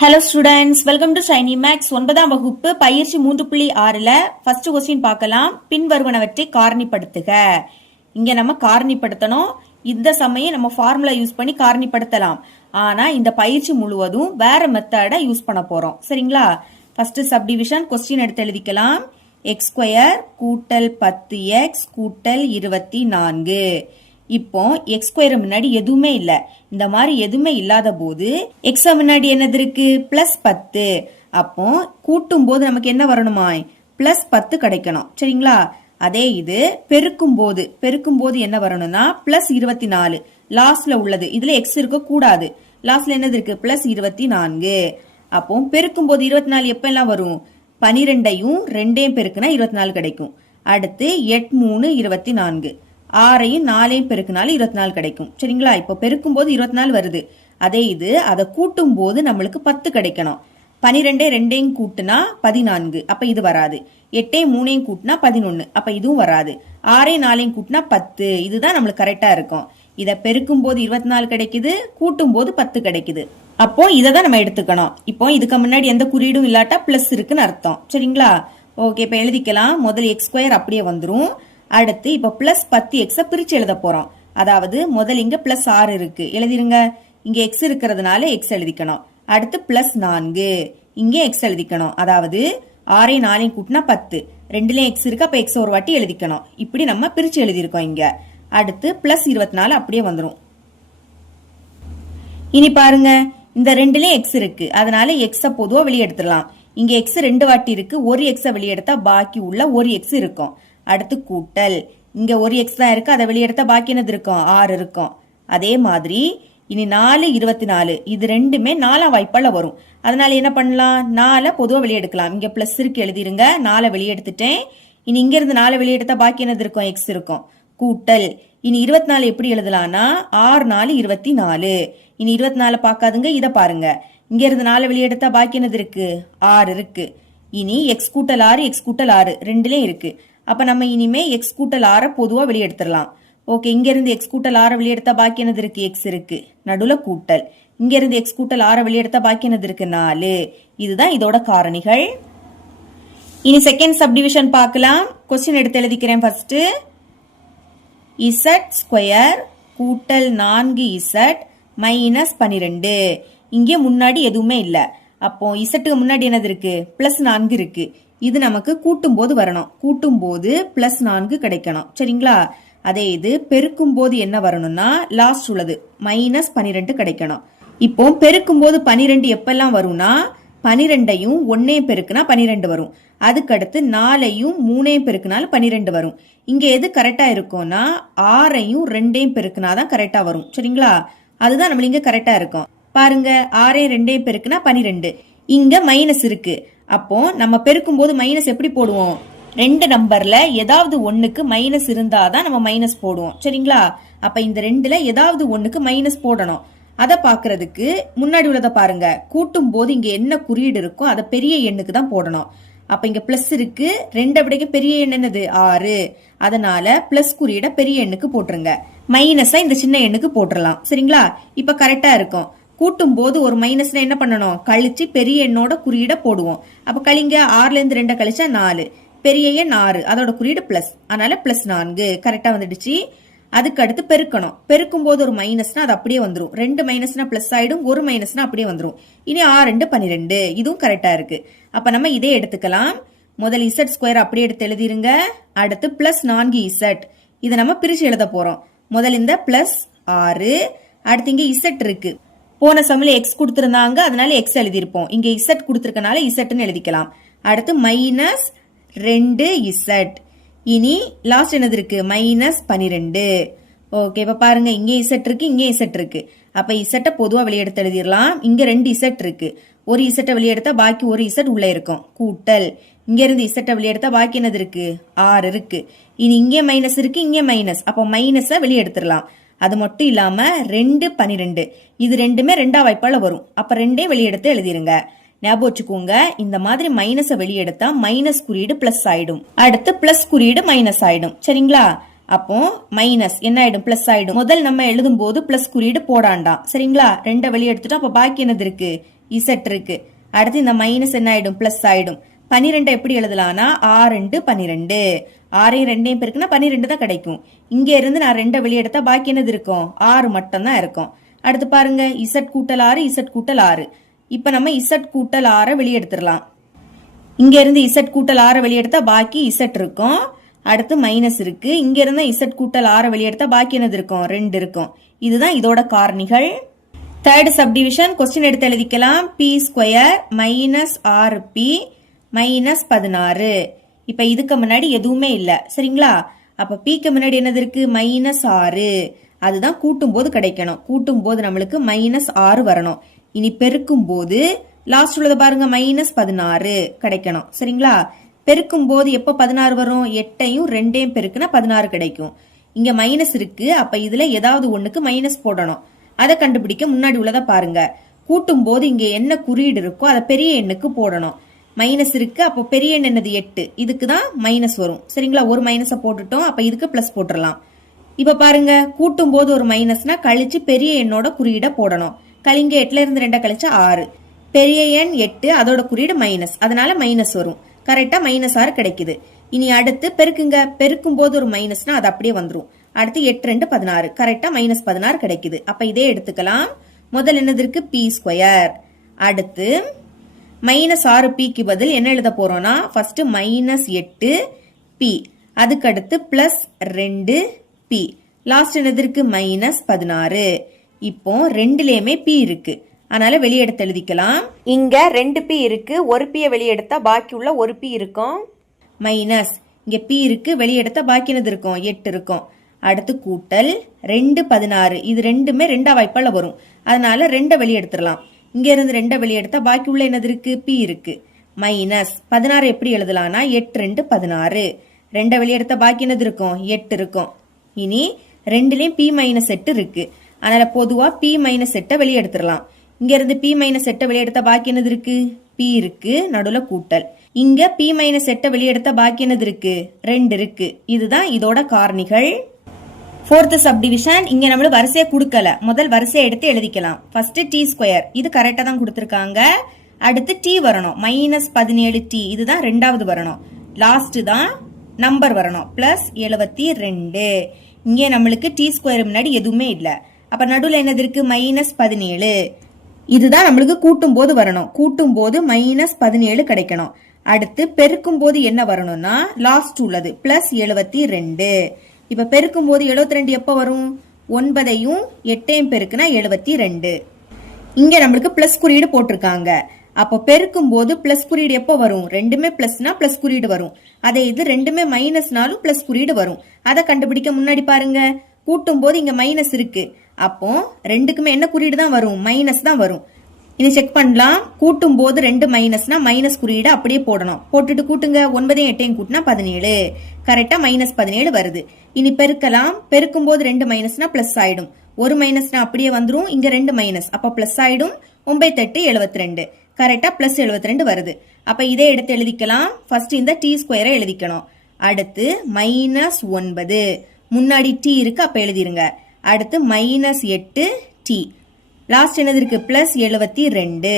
Hello students, welcome to Shiny Max. 9ஆம் வகுப்பு பயிற்சி 3.6ல ஃபர்ஸ்ட் கொஸ்டின் பார்க்கலாம். பின்வருவனவற்றை காரணிப்படுத்துக. இங்க நம்ம காரணிப்படுத்தணும். இந்த சமயம் நம்ம ஃபார்முலா யூஸ் பண்ணி காரணிப்படுத்தலாம். ஆனா இந்த பயிற்சி முழுவதும் வேற மெத்தடை யூஸ் பண்ண போறோம். சரிங்களா? ஃபர்ஸ்ட் சப்டிவிஷன் கொஸ்டின் எடுத்து எழுதிக்கலாம். x² கூட்டல் 10x கூட்டல் 24. இப்போ x² முன்னாடி எதுவுமே இல்ல. இந்த மாதிரி எதுவுமே இல்லாத போது x முன்னாடி என்னது இருக்கு? +10. அப்போ கூட்டும் போது நமக்கு என்ன வரணுமா? +10 கிடைக்கணும். சரிங்களா? அதே இது பெருக்கும் போது என்ன வரணும்னா +24. லாஸ்ட்ல உள்ளது. இதுல x இருக்க கூடாது. லாஸ்ட்ல என்னது இருக்கு? +24. அப்போ பெருக்கும் போது 24 எப்ப எல்லாம் வரும்? 12ஐயும் 2ஐயும் பெருக்குனா 24 கிடைக்கும். அடுத்து 8 3 24. 6ஐயும் 4ஐயும் பெருக்குனாலும் 24 கிடைக்கும். சரிங்களா? இப்போ பெருக்கும் போது 24 வருது. அதே இது அதை கூட்டும் போது நம்மளுக்கு 10 கிடைக்கணும். 12 2ஐயும் கூட்டுனா 14. அப்ப இது வராது. 8ஐயும் 3ஐயும் கூட்டினா 11. அப்ப இதுவும் வராது. 6ஐயும் 4ஐயும் கூட்டினா 10. இதுதான் நம்மளுக்கு கரெக்டா இருக்கும். இதை பெருக்கும் போது 24 கிடைக்குது, கூட்டும் போது 10 கிடைக்குது. அப்போ இதை தான் நம்ம எடுத்துக்கணும். இப்போ இதுக்கு முன்னாடி எந்த குறியீடும் இல்லாட்டா பிளஸ் இருக்குன்னு அர்த்தம். சரிங்களா? ஓகே, இப்ப எழுதிக்கலாம். முதல் x² அப்படியே வந்துரும். அடுத்து இப்ப +10x பிரிச்சு எழுத போறோம். அதாவது முதல் இங்க +6 இருக்கு, எழுதிருங்க. இங்க x இருக்கிறதுனால x எழுதிக்கணும். அடுத்து +4 இங்க x எழுதிக்கணும். அதாவது 6ஐயும் 4ஐயும் கூட்டினா 10. ரெண்டுலயும் x இருக்கு, அப்ப x ஒரு வாட்டி எழுதிக்கணும். இப்படி நம்ம பிரிச்சு எழுதிருக்கோம் இங்க. அடுத்து +24 அப்படியே வந்துரும். இனி பாருங்க, இந்த ரெண்டுலயும் x இருக்கு, அதனால x பொதுவா வெளியே எடுத்துடலாம். இங்க x 2 வாட்டி இருக்கு, ஒரு x வெளியே எடுத்தா பாக்கி உள்ள ஒரு x இருக்கும். அடுத்து கூட்டல், இங்க ஒரு x தான் இருக்கு, அதை வெளியே எடுத்தா பாக்கி என்னது இருக்கும்? 6 இருக்கும். அதே மாதிரி இனி 4 24, இது ரெண்டுமே 4ஆம் வாய்ப்பால வரும். அதனால என்ன பண்ணலாம்? 4 பொதுவா வெளியே எடுக்கலாம். இங்க பிளஸ் இருக்கு, எழுதிருங்க. 4 வெளியே எடுத்துட்டேன். இனி இங்க இருந்து 4 வெளியே எடுத்தா பாக்கி என்னது இருக்கும்? x இருக்கும். கூட்டல், இனி 24 எப்படி எழுதலாம்னா 6 4 24. இனி 24 பார்க்காதுங்க, இதை பாருங்க. இங்க இருந்து 4 வெளியே எடுத்தா பாக்கி என்னது இருக்கு? 6 இருக்கு. இனி x கூட்டல் 6 x கூட்டல் 6 ரெண்டுலயும் இருக்கு. அப்ப நம்ம இனிமே x கூட்டல் 6 பொதுவா வெளியே எடுத்துடலாம். ஓகே, இங்க இருந்து x கூட்டல் 6 வெளியே எடுத்தா பாக்கி என்னது இருக்கு? x இருக்கு. நடுவுல கூட்டல், இங்க இருந்து x கூட்டல் 6 வெளியே எடுத்தா பாக்கி என்னது இருக்கு? 4. இதுதான் இதோட காரணிகள். இனி செகண்ட் சப்டிவிஷன் பார்க்கலாம். கொஸ்டின் எடுத்து எழுதிக்கிறேன். ஃபர்ஸ்ட் z² கூட்டல் 4z -12. இங்கே முன்னாடி எதுவுமே இல்ல. அப்போ z முன்னாடி என்னது இருக்கு? +4 இருக்கு. இது நமக்கு கூட்டும் போது வரணும். கூட்டும் போது +4 கிடைக்கணும். சரிங்களா? அதே இது பெருக்கும் போது என்ன வரணும்னா லாஸ்ட் உள்ளது -12 கிடைக்கணும். இப்போ பெருக்கும் போது 12 எப்பெல்லாம் வரும்னா 12ஐயும் 1ஐயும் பெருக்குனா 12 வரும். அதுக்கடுத்து 4ஐயும் 3ஐயும் பெருக்குனாலும் 12 வரும். இங்க எது கரெக்டா இருக்கும்னா 6ஐயும் 2ஐயும் பெருக்குனாதான் கரெக்டா வரும். சரிங்களா? அதுதான் நம்ம இங்க கரெக்டா இருக்கும். பாருங்க, 6ஐயும் 2ஐயும் பெருக்குனா 12. இங்க மைனஸ் இருக்கு. அப்போ நம்ம பெருக்கும் போது மைனஸ் எப்படி போடுவோம்? 2 நம்பர்ல ஏதாவது ஒண்ணுக்கு மைனஸ் இருந்தாதான் நம்ம மைனஸ் போடுவோம். சரிங்களா? அப்ப இந்த 2ல ஏதாவது ஒண்ணுக்கு மைனஸ் போடணும். அதை பாக்குறதுக்கு முன்னாடி உள்ளதை பாருங்க. கூட்டும் போது இங்க என்ன குறியீடு இருக்கோ அதை பெரிய எண்ணுக்கு தான் போடணும். அப்ப இங்க பிளஸ் இருக்கு, 2 விடைக்கு பெரிய எண் என்னது? 6. அதனால பிளஸ் குறியீட பெரிய எண்ணுக்கு போட்டுருங்க, மைனஸா இந்த சின்ன எண்ணுக்கு போட்டுடலாம். சரிங்களா? இப்ப கரெக்டா இருக்கும். கூட்டும் போது ஒரு மைனஸ்ல என்ன பண்ணணும்? கழிச்சு பெரிய எண்ணோட குறியீட போடுவோம். அப்ப கழிங்க, 6ல இருந்து 2 கழிச்சா 4, பெரிய எண் 6, அதோட குறியீடு பிளஸ், அதனால +4 கரெக்டா வந்துடுச்சு. அதுக்கு அடுத்து பெருக்கணும். பெருக்கும் போது ஒரு மைனஸ்னா அது அப்படியே வந்துடும். 2 மைனஸ்னா பிளஸ் ஆயிடும், ஒரு மைனஸ்னா அப்படியே வந்துடும். இனி 6 2 12, இதுவும் கரெக்டா இருக்கு. அப்ப நம்ம இதே எடுத்துக்கலாம். முதல் z² அப்படியே எடுத்து எழுதிருங்க. அடுத்து +4z, இதை நம்ம பிரிச்சு எழுத போறோம். முதல் இந்த +6, அடுத்து இங்க z இருக்கு. போன சமல x கொடுத்திருந்தாங்க, அதனால x எழுதியிருப்போம். இங்க z கொடுத்திருக்கனால zன்னு எழுதிக்கலாம். அடுத்து -2z. இனி லாஸ்ட் என்னது இருக்கு? -12. ஓகே, இப்ப பாருங்க, இங்கே z இருக்கு, இங்கே z இருக்கு. அப்ப z பொதுவா வெளியெடுத்து எழுதிடலாம். இங்க 2 z இருக்கு. ஒரு z வெளியெடுத்தா பாக்கி ஒரு z உள்ள இருக்கும். கூட்டல், இங்க இருந்து z வெளியெடுத்தா பாக்கி என்னது இருக்கு? 6 இருக்கு. இனி இங்கே மைனஸ் இருக்கு, இங்கே மைனஸ். அப்போ மைனஸ வெளியெடுத்துடலாம். அது மட்டும் இல்லாம 2 12, இது ரெண்டுமே 2ஆம் வாய்ப்பால வரும். அப்ப 2ஐயும் வெளியெடுத்து எழுதிருங்க. ஞாபகம் வச்சுக்கோங்க, இந்த மாதிரி மைனஸை வெளியெடுத்தா மைனஸ் குறியீடு பிளஸ் ஆயிடும், அடுத்து பிளஸ் குறியீடு மைனஸ் ஆயிடும். சரிங்களா? அப்போ மைனஸ் என்ன ஆயிடும்? பிளஸ் ஆயிடும். முதல் நம்ம எழுதும் போது பிளஸ் குறியீடு போடாண்டாம். சரிங்களா? 2 வெளியே எடுத்துட்டோம். அப்ப பாக்கி என்னது இருக்கு? இசட் இருக்கு. அடுத்து இந்த மைனஸ் என்ன ஆயிடும், பிளஸ் ஆயிடும். 12 எப்படி எழுதலாம்னா 6 12, 6 2 பெருக்குனா 12 தான் கிடைக்கும். இங்க இருந்து நான் 2 வெளியே எடுத்தா பாக்கி என்னது இருக்கும், 6 மட்டும் தான் இருக்கும். அடுத்து பாருங்க, இசட் கூட்டல் 6 இசட் கூட்டல் 6. இப்ப நம்ம இசட் கூட்டல் 6 வெளியே எடுத்துடலாம். இங்க இருந்து இசட் கூட்டல் 6 வெளியே எடுத்தா பாக்கி இசட் இருக்கும். அடுத்து மைனஸ் இருக்கு. இங்க இருந்தா இசட் கூட்டல் 6 வெளியே எடுத்தா பாக்கி என்னது இருக்கும், 2 இருக்கும். இதுதான் இதோட காரணிகள். தேர்ட் சப்டிவிஷன் கொஸ்டின் எடுத்து எழுதிக்கலாம். P square minus 6p minus 16. இப்ப இதுக்கு முன்னாடி எதுவுமே இல்ல, சரிங்களா? அப்ப பிக்கு முன்னாடி என்னது இருக்கு, மைனஸ் 6. அதுதான் கூட்டும் போது கிடைக்கணும். கூட்டும் போது நம்மளுக்கு மைனஸ் 6 வரணும். இனி பெருக்கும் போது லாஸ்ட் உள்ளத பாருங்க, மைனஸ் 16 கிடைக்கணும், சரிங்களா? பெருக்கும் போது எப்ப 16 வரும், 8ஐயும் 2ஐயும் பெருக்குனா 16 கிடைக்கும். இங்க மைனஸ் இருக்கு, அப்ப இதுல ஏதாவது ஒண்ணுக்கு மைனஸ் போடணும். அதை கண்டுபிடிக்க முன்னாடி உள்ளத பாருங்க. கூட்டும் போது இங்க என்ன குறியீடு இருக்கோ அதை பெரிய எண்ணுக்கு போடணும். மைனஸ் இருக்கு, அப்போ பெரிய எண் என்னது 8, இதுக்கு தான் மைனஸ் வரும், சரிங்களா? ஒரு மைனஸை போட்டுட்டோம், அப்ப இதுக்கு பிளஸ் போட்டுடலாம். இப்ப பாருங்க, கூட்டும் போது ஒரு மைனஸ்னா கழிச்சு பெரிய எண்ணோட குறியீட போடணும். கழிங்க 8ல இருந்து 2 கழிச்சா 6, பெரிய எண் 8, அதோட குறியீடு மைனஸ், அதனால மைனஸ் வரும். கரெக்டா மைனஸ் 6 கிடைக்குது. இனி அடுத்து பெருக்குங்க. பெருக்கும் போது ஒரு மைனஸ்னா அது அப்படியே வந்துரும். அடுத்து 8 2 16, கரெக்டா மைனஸ் 16 கிடைக்குது. அப்ப இதே எடுத்துக்கலாம். முதல் என்னது இருக்கு, பி ஸ்கொயர். அடுத்து மைனஸ் 6pக்கு பதில் என்ன எழுத போறோம்னா, ஃபர்ஸ்ட் மைனஸ் 8p, அதுக்கு அடுத்து பிளஸ் 2p, லாஸ்ட் என்னது இருக்கு, மைனஸ் 16. இப்போ ரெண்டுலயுமே p இருக்கு, அதனால வெளியே எடுத்து எழுதிக்கலாம். இங்க 2p இருக்கு, ஒரு p வெளியே எடுத்தா பாக்கி உள்ள ஒரு p இருக்கும். மைனஸ் இங்க p இருக்கு, வெளியே எடுத்தா பாக்கி என்னது இருக்கும், 8 இருக்கும். அடுத்து கூட்டல் 2 16, இது ரெண்டுமே 2ஆ வாய்ப்பால வரும், அதனால 2 வெளியே எடுத்துடலாம். இங்க இருந்து 2 வெளியே எடுத்தா பாக்கி உள்ள என்னது இருக்கு, p இருக்கு. மைனஸ் 16 எப்படி எழுதலாம்னா 8 2 16, 2 வெளியே எடுத்தா பாக்கி என்னது இருக்கும், 8 இருக்கும். இனி ரெண்டுலயும் p மைனஸ் 8 இருக்கு, அதனால பொதுவா p மைனஸ் 8 வெளியே எடுத்துடலாம். இங்க இருந்து p மைனஸ் 8 வெளியே எடுத்தா பாக்கி என்னது இருக்கு, p இருக்கு, நடுவுல கூட்டல். இங்க p மைனஸ் 8 வெளியே எடுத்தா பாக்கி என்னது இருக்கு, 2 இருக்கு. இதுதான் இதோட காரணிகள். ஃபோர்த் சப்டிவிஷன், இங்க நம்மள வரிசையை கொடுக்கல, முதல் வரிசையை எடுத்து எழுதிக்கலாம். ஃபர்ஸ்ட் டி ஸ்கொயர், இது கரெக்டா தான் கொடுத்திருக்காங்க. அடுத்து டி வரணும், மைனஸ் 17t, இதுதான் ரெண்டாவது வரணும். லாஸ்ட் தான் நம்பர் வரணும், பிளஸ் 72. இங்கே நம்மளுக்கு டி ஸ்கொயர் முன்னாடி எதுவுமே இல்ல, அப்ப நடுவில் என்னது இருக்கு, மைனஸ் 17. இதுதான் நம்மளுக்கு கூட்டும் போது வரணும். கூட்டும் போது மைனஸ் 17 கிடைக்கணும். அடுத்து பெருக்கும் போது என்ன வரணும்னா லாஸ்ட் உள்ளது, பிளஸ் 72. இப்ப பெருக்கும் போது 72 எப்ப வரும், 9ஐயும் 8ஐயும் பெருக்குனா 72. இங்க நம்மளுக்கு பிளஸ் குறியீடு போட்டிருக்காங்க. அப்ப பெருக்கும் போது பிளஸ் குறியீடு எப்ப வரும், ரெண்டுமே பிளஸ்னா பிளஸ் குறியீடு வரும். அதே இது ரெண்டுமே மைனஸ்னாலும் பிளஸ் குறியீடு வரும். அதை கண்டுபிடிக்க முன்னாடி பாருங்க, கூட்டும் போது இங்க மைனஸ் இருக்கு, அப்போ ரெண்டுக்குமே என்ன குறியீடு தான் வரும், மைனஸ் தான் வரும். இனி செக் பண்ணலாம். கூட்டும் போது 2 மைனஸ்னா மைனஸ் குறியீடு அப்படியே போடணும். போட்டுட்டு கூட்டுங்க, 9ஐயும் 8ஐயும் கூட்டினா 17, கரெக்டா மைனஸ் 17 வருது. இனி பெருக்கலாம். பெருக்கும் போது 2 மைனஸ்னா பிளஸ் ஆயிடும், ஒரு மைனஸ்னா அப்படியே வந்துரும். இங்க 2 மைனஸ், அப்ப பிளஸ் ஆயிடும். 9 8 72, கரெக்டா பிளஸ் 72 வருது. அப்ப இதே எடுத்து எழுதிக்கலாம். ஃபர்ஸ்ட் இந்த டி ஸ்கொயரை எழுதிக்கணும். அடுத்து மைனஸ் 9, முன்னாடி டி இருக்கு, அப்ப எழுதிருங்க. அடுத்து மைனஸ் 8t, லாஸ்ட் என்னது இருக்கு, பிளஸ் 72.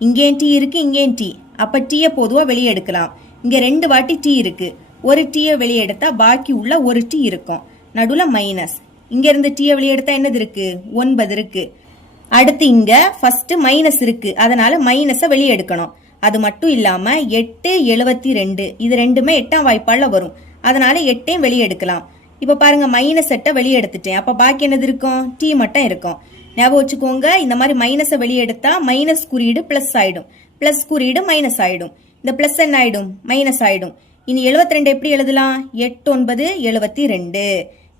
இங்கேயும் டி இருக்கு, இங்கேயும் டி, அப்ப டீயை பொதுவா வெளியே எடுக்கலாம். இங்க 2 வாட்டி டி இருக்கு, ஒரு டீயை வெளியே எடுத்தா பாக்கி உள்ள ஒரு டி இருக்கும், நடுவுல மைனஸ். இங்க இருந்து டீயை வெளியே எடுத்தா என்னது இருக்கு, 9 இருக்கு. அடுத்து இங்க ஃபர்ஸ்ட் மைனஸ் இருக்கு, அதனால மைனஸை வெளியே எடுக்கணும். அது மட்டும் இல்லாம 8 72, இது ரெண்டுமே 8ஆம் வாய்ப்பால வரும், அதனால 8ஐயும் வெளியே எடுக்கலாம். இப்ப பாருங்க, மைனஸ் 8 வெளியே எடுத்துட்டேன், அப்ப பாக்கி என்னது இருக்கும், டி மட்டும் இருக்கும். ஞாபகம் வச்சுக்கோங்க, இந்த மாதிரி மைனஸை வெளியே எடுத்தா மைனஸ் குறியீடு பிளஸ் ஆயிடும், பிளஸ் குறியீடு மைனஸ் ஆயிடும். இந்த பிளஸ் என்ன ஆயிடும், மைனஸ் ஆயிடும். இனி 72 எப்படி எழுதலாம், 8 9 72.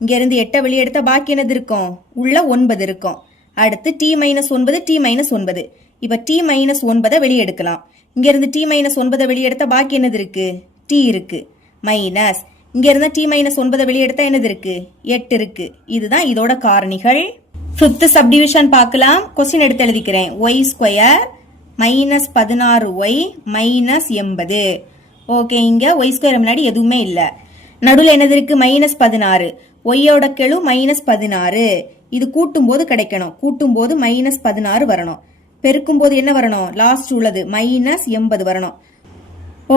இங்க இருந்து 8 வெளியே எடுத்தா பாக்கி என்னது இருக்கும், உள்ள 9 இருக்கும். அடுத்து டி மைனஸ் 9 டி மைனஸ் 9, இப்ப டி மைனஸ் 9 வெளியே எடுக்கலாம். இங்க இருந்து டி மைனஸ் 9 வெளியே எடுத்தா பாக்கி என்னது இருக்கு, டி இருக்கு, மைனஸ். இங்க இருந்தா டி மைனஸ் 9 வெளியே எடுத்தா என்னது இருக்கு, 8 இருக்கு. இதுதான் இதோட காரணிகள். ஃபிஃப்த் சப்டிவிஷன் பார்க்கலாம். கொஸ்டின் எடுத்து எழுதிக்கிறேன். Y square minus 16y minus 80. Okay, இங்க ஒய் ஸ்கொயர் முன்னாடி எதுவுமே இல்ல, நடுவில் என்னது இருக்கு, மைனஸ் 16. ஒய்யோட கெழு மைனஸ் 16, இது கூட்டும் போது கிடைக்கணும். கூட்டும் போது மைனஸ் 16 வரணும். பெருக்கும் போது என்ன வரணும், லாஸ்ட் உள்ளது -80 வரணும்.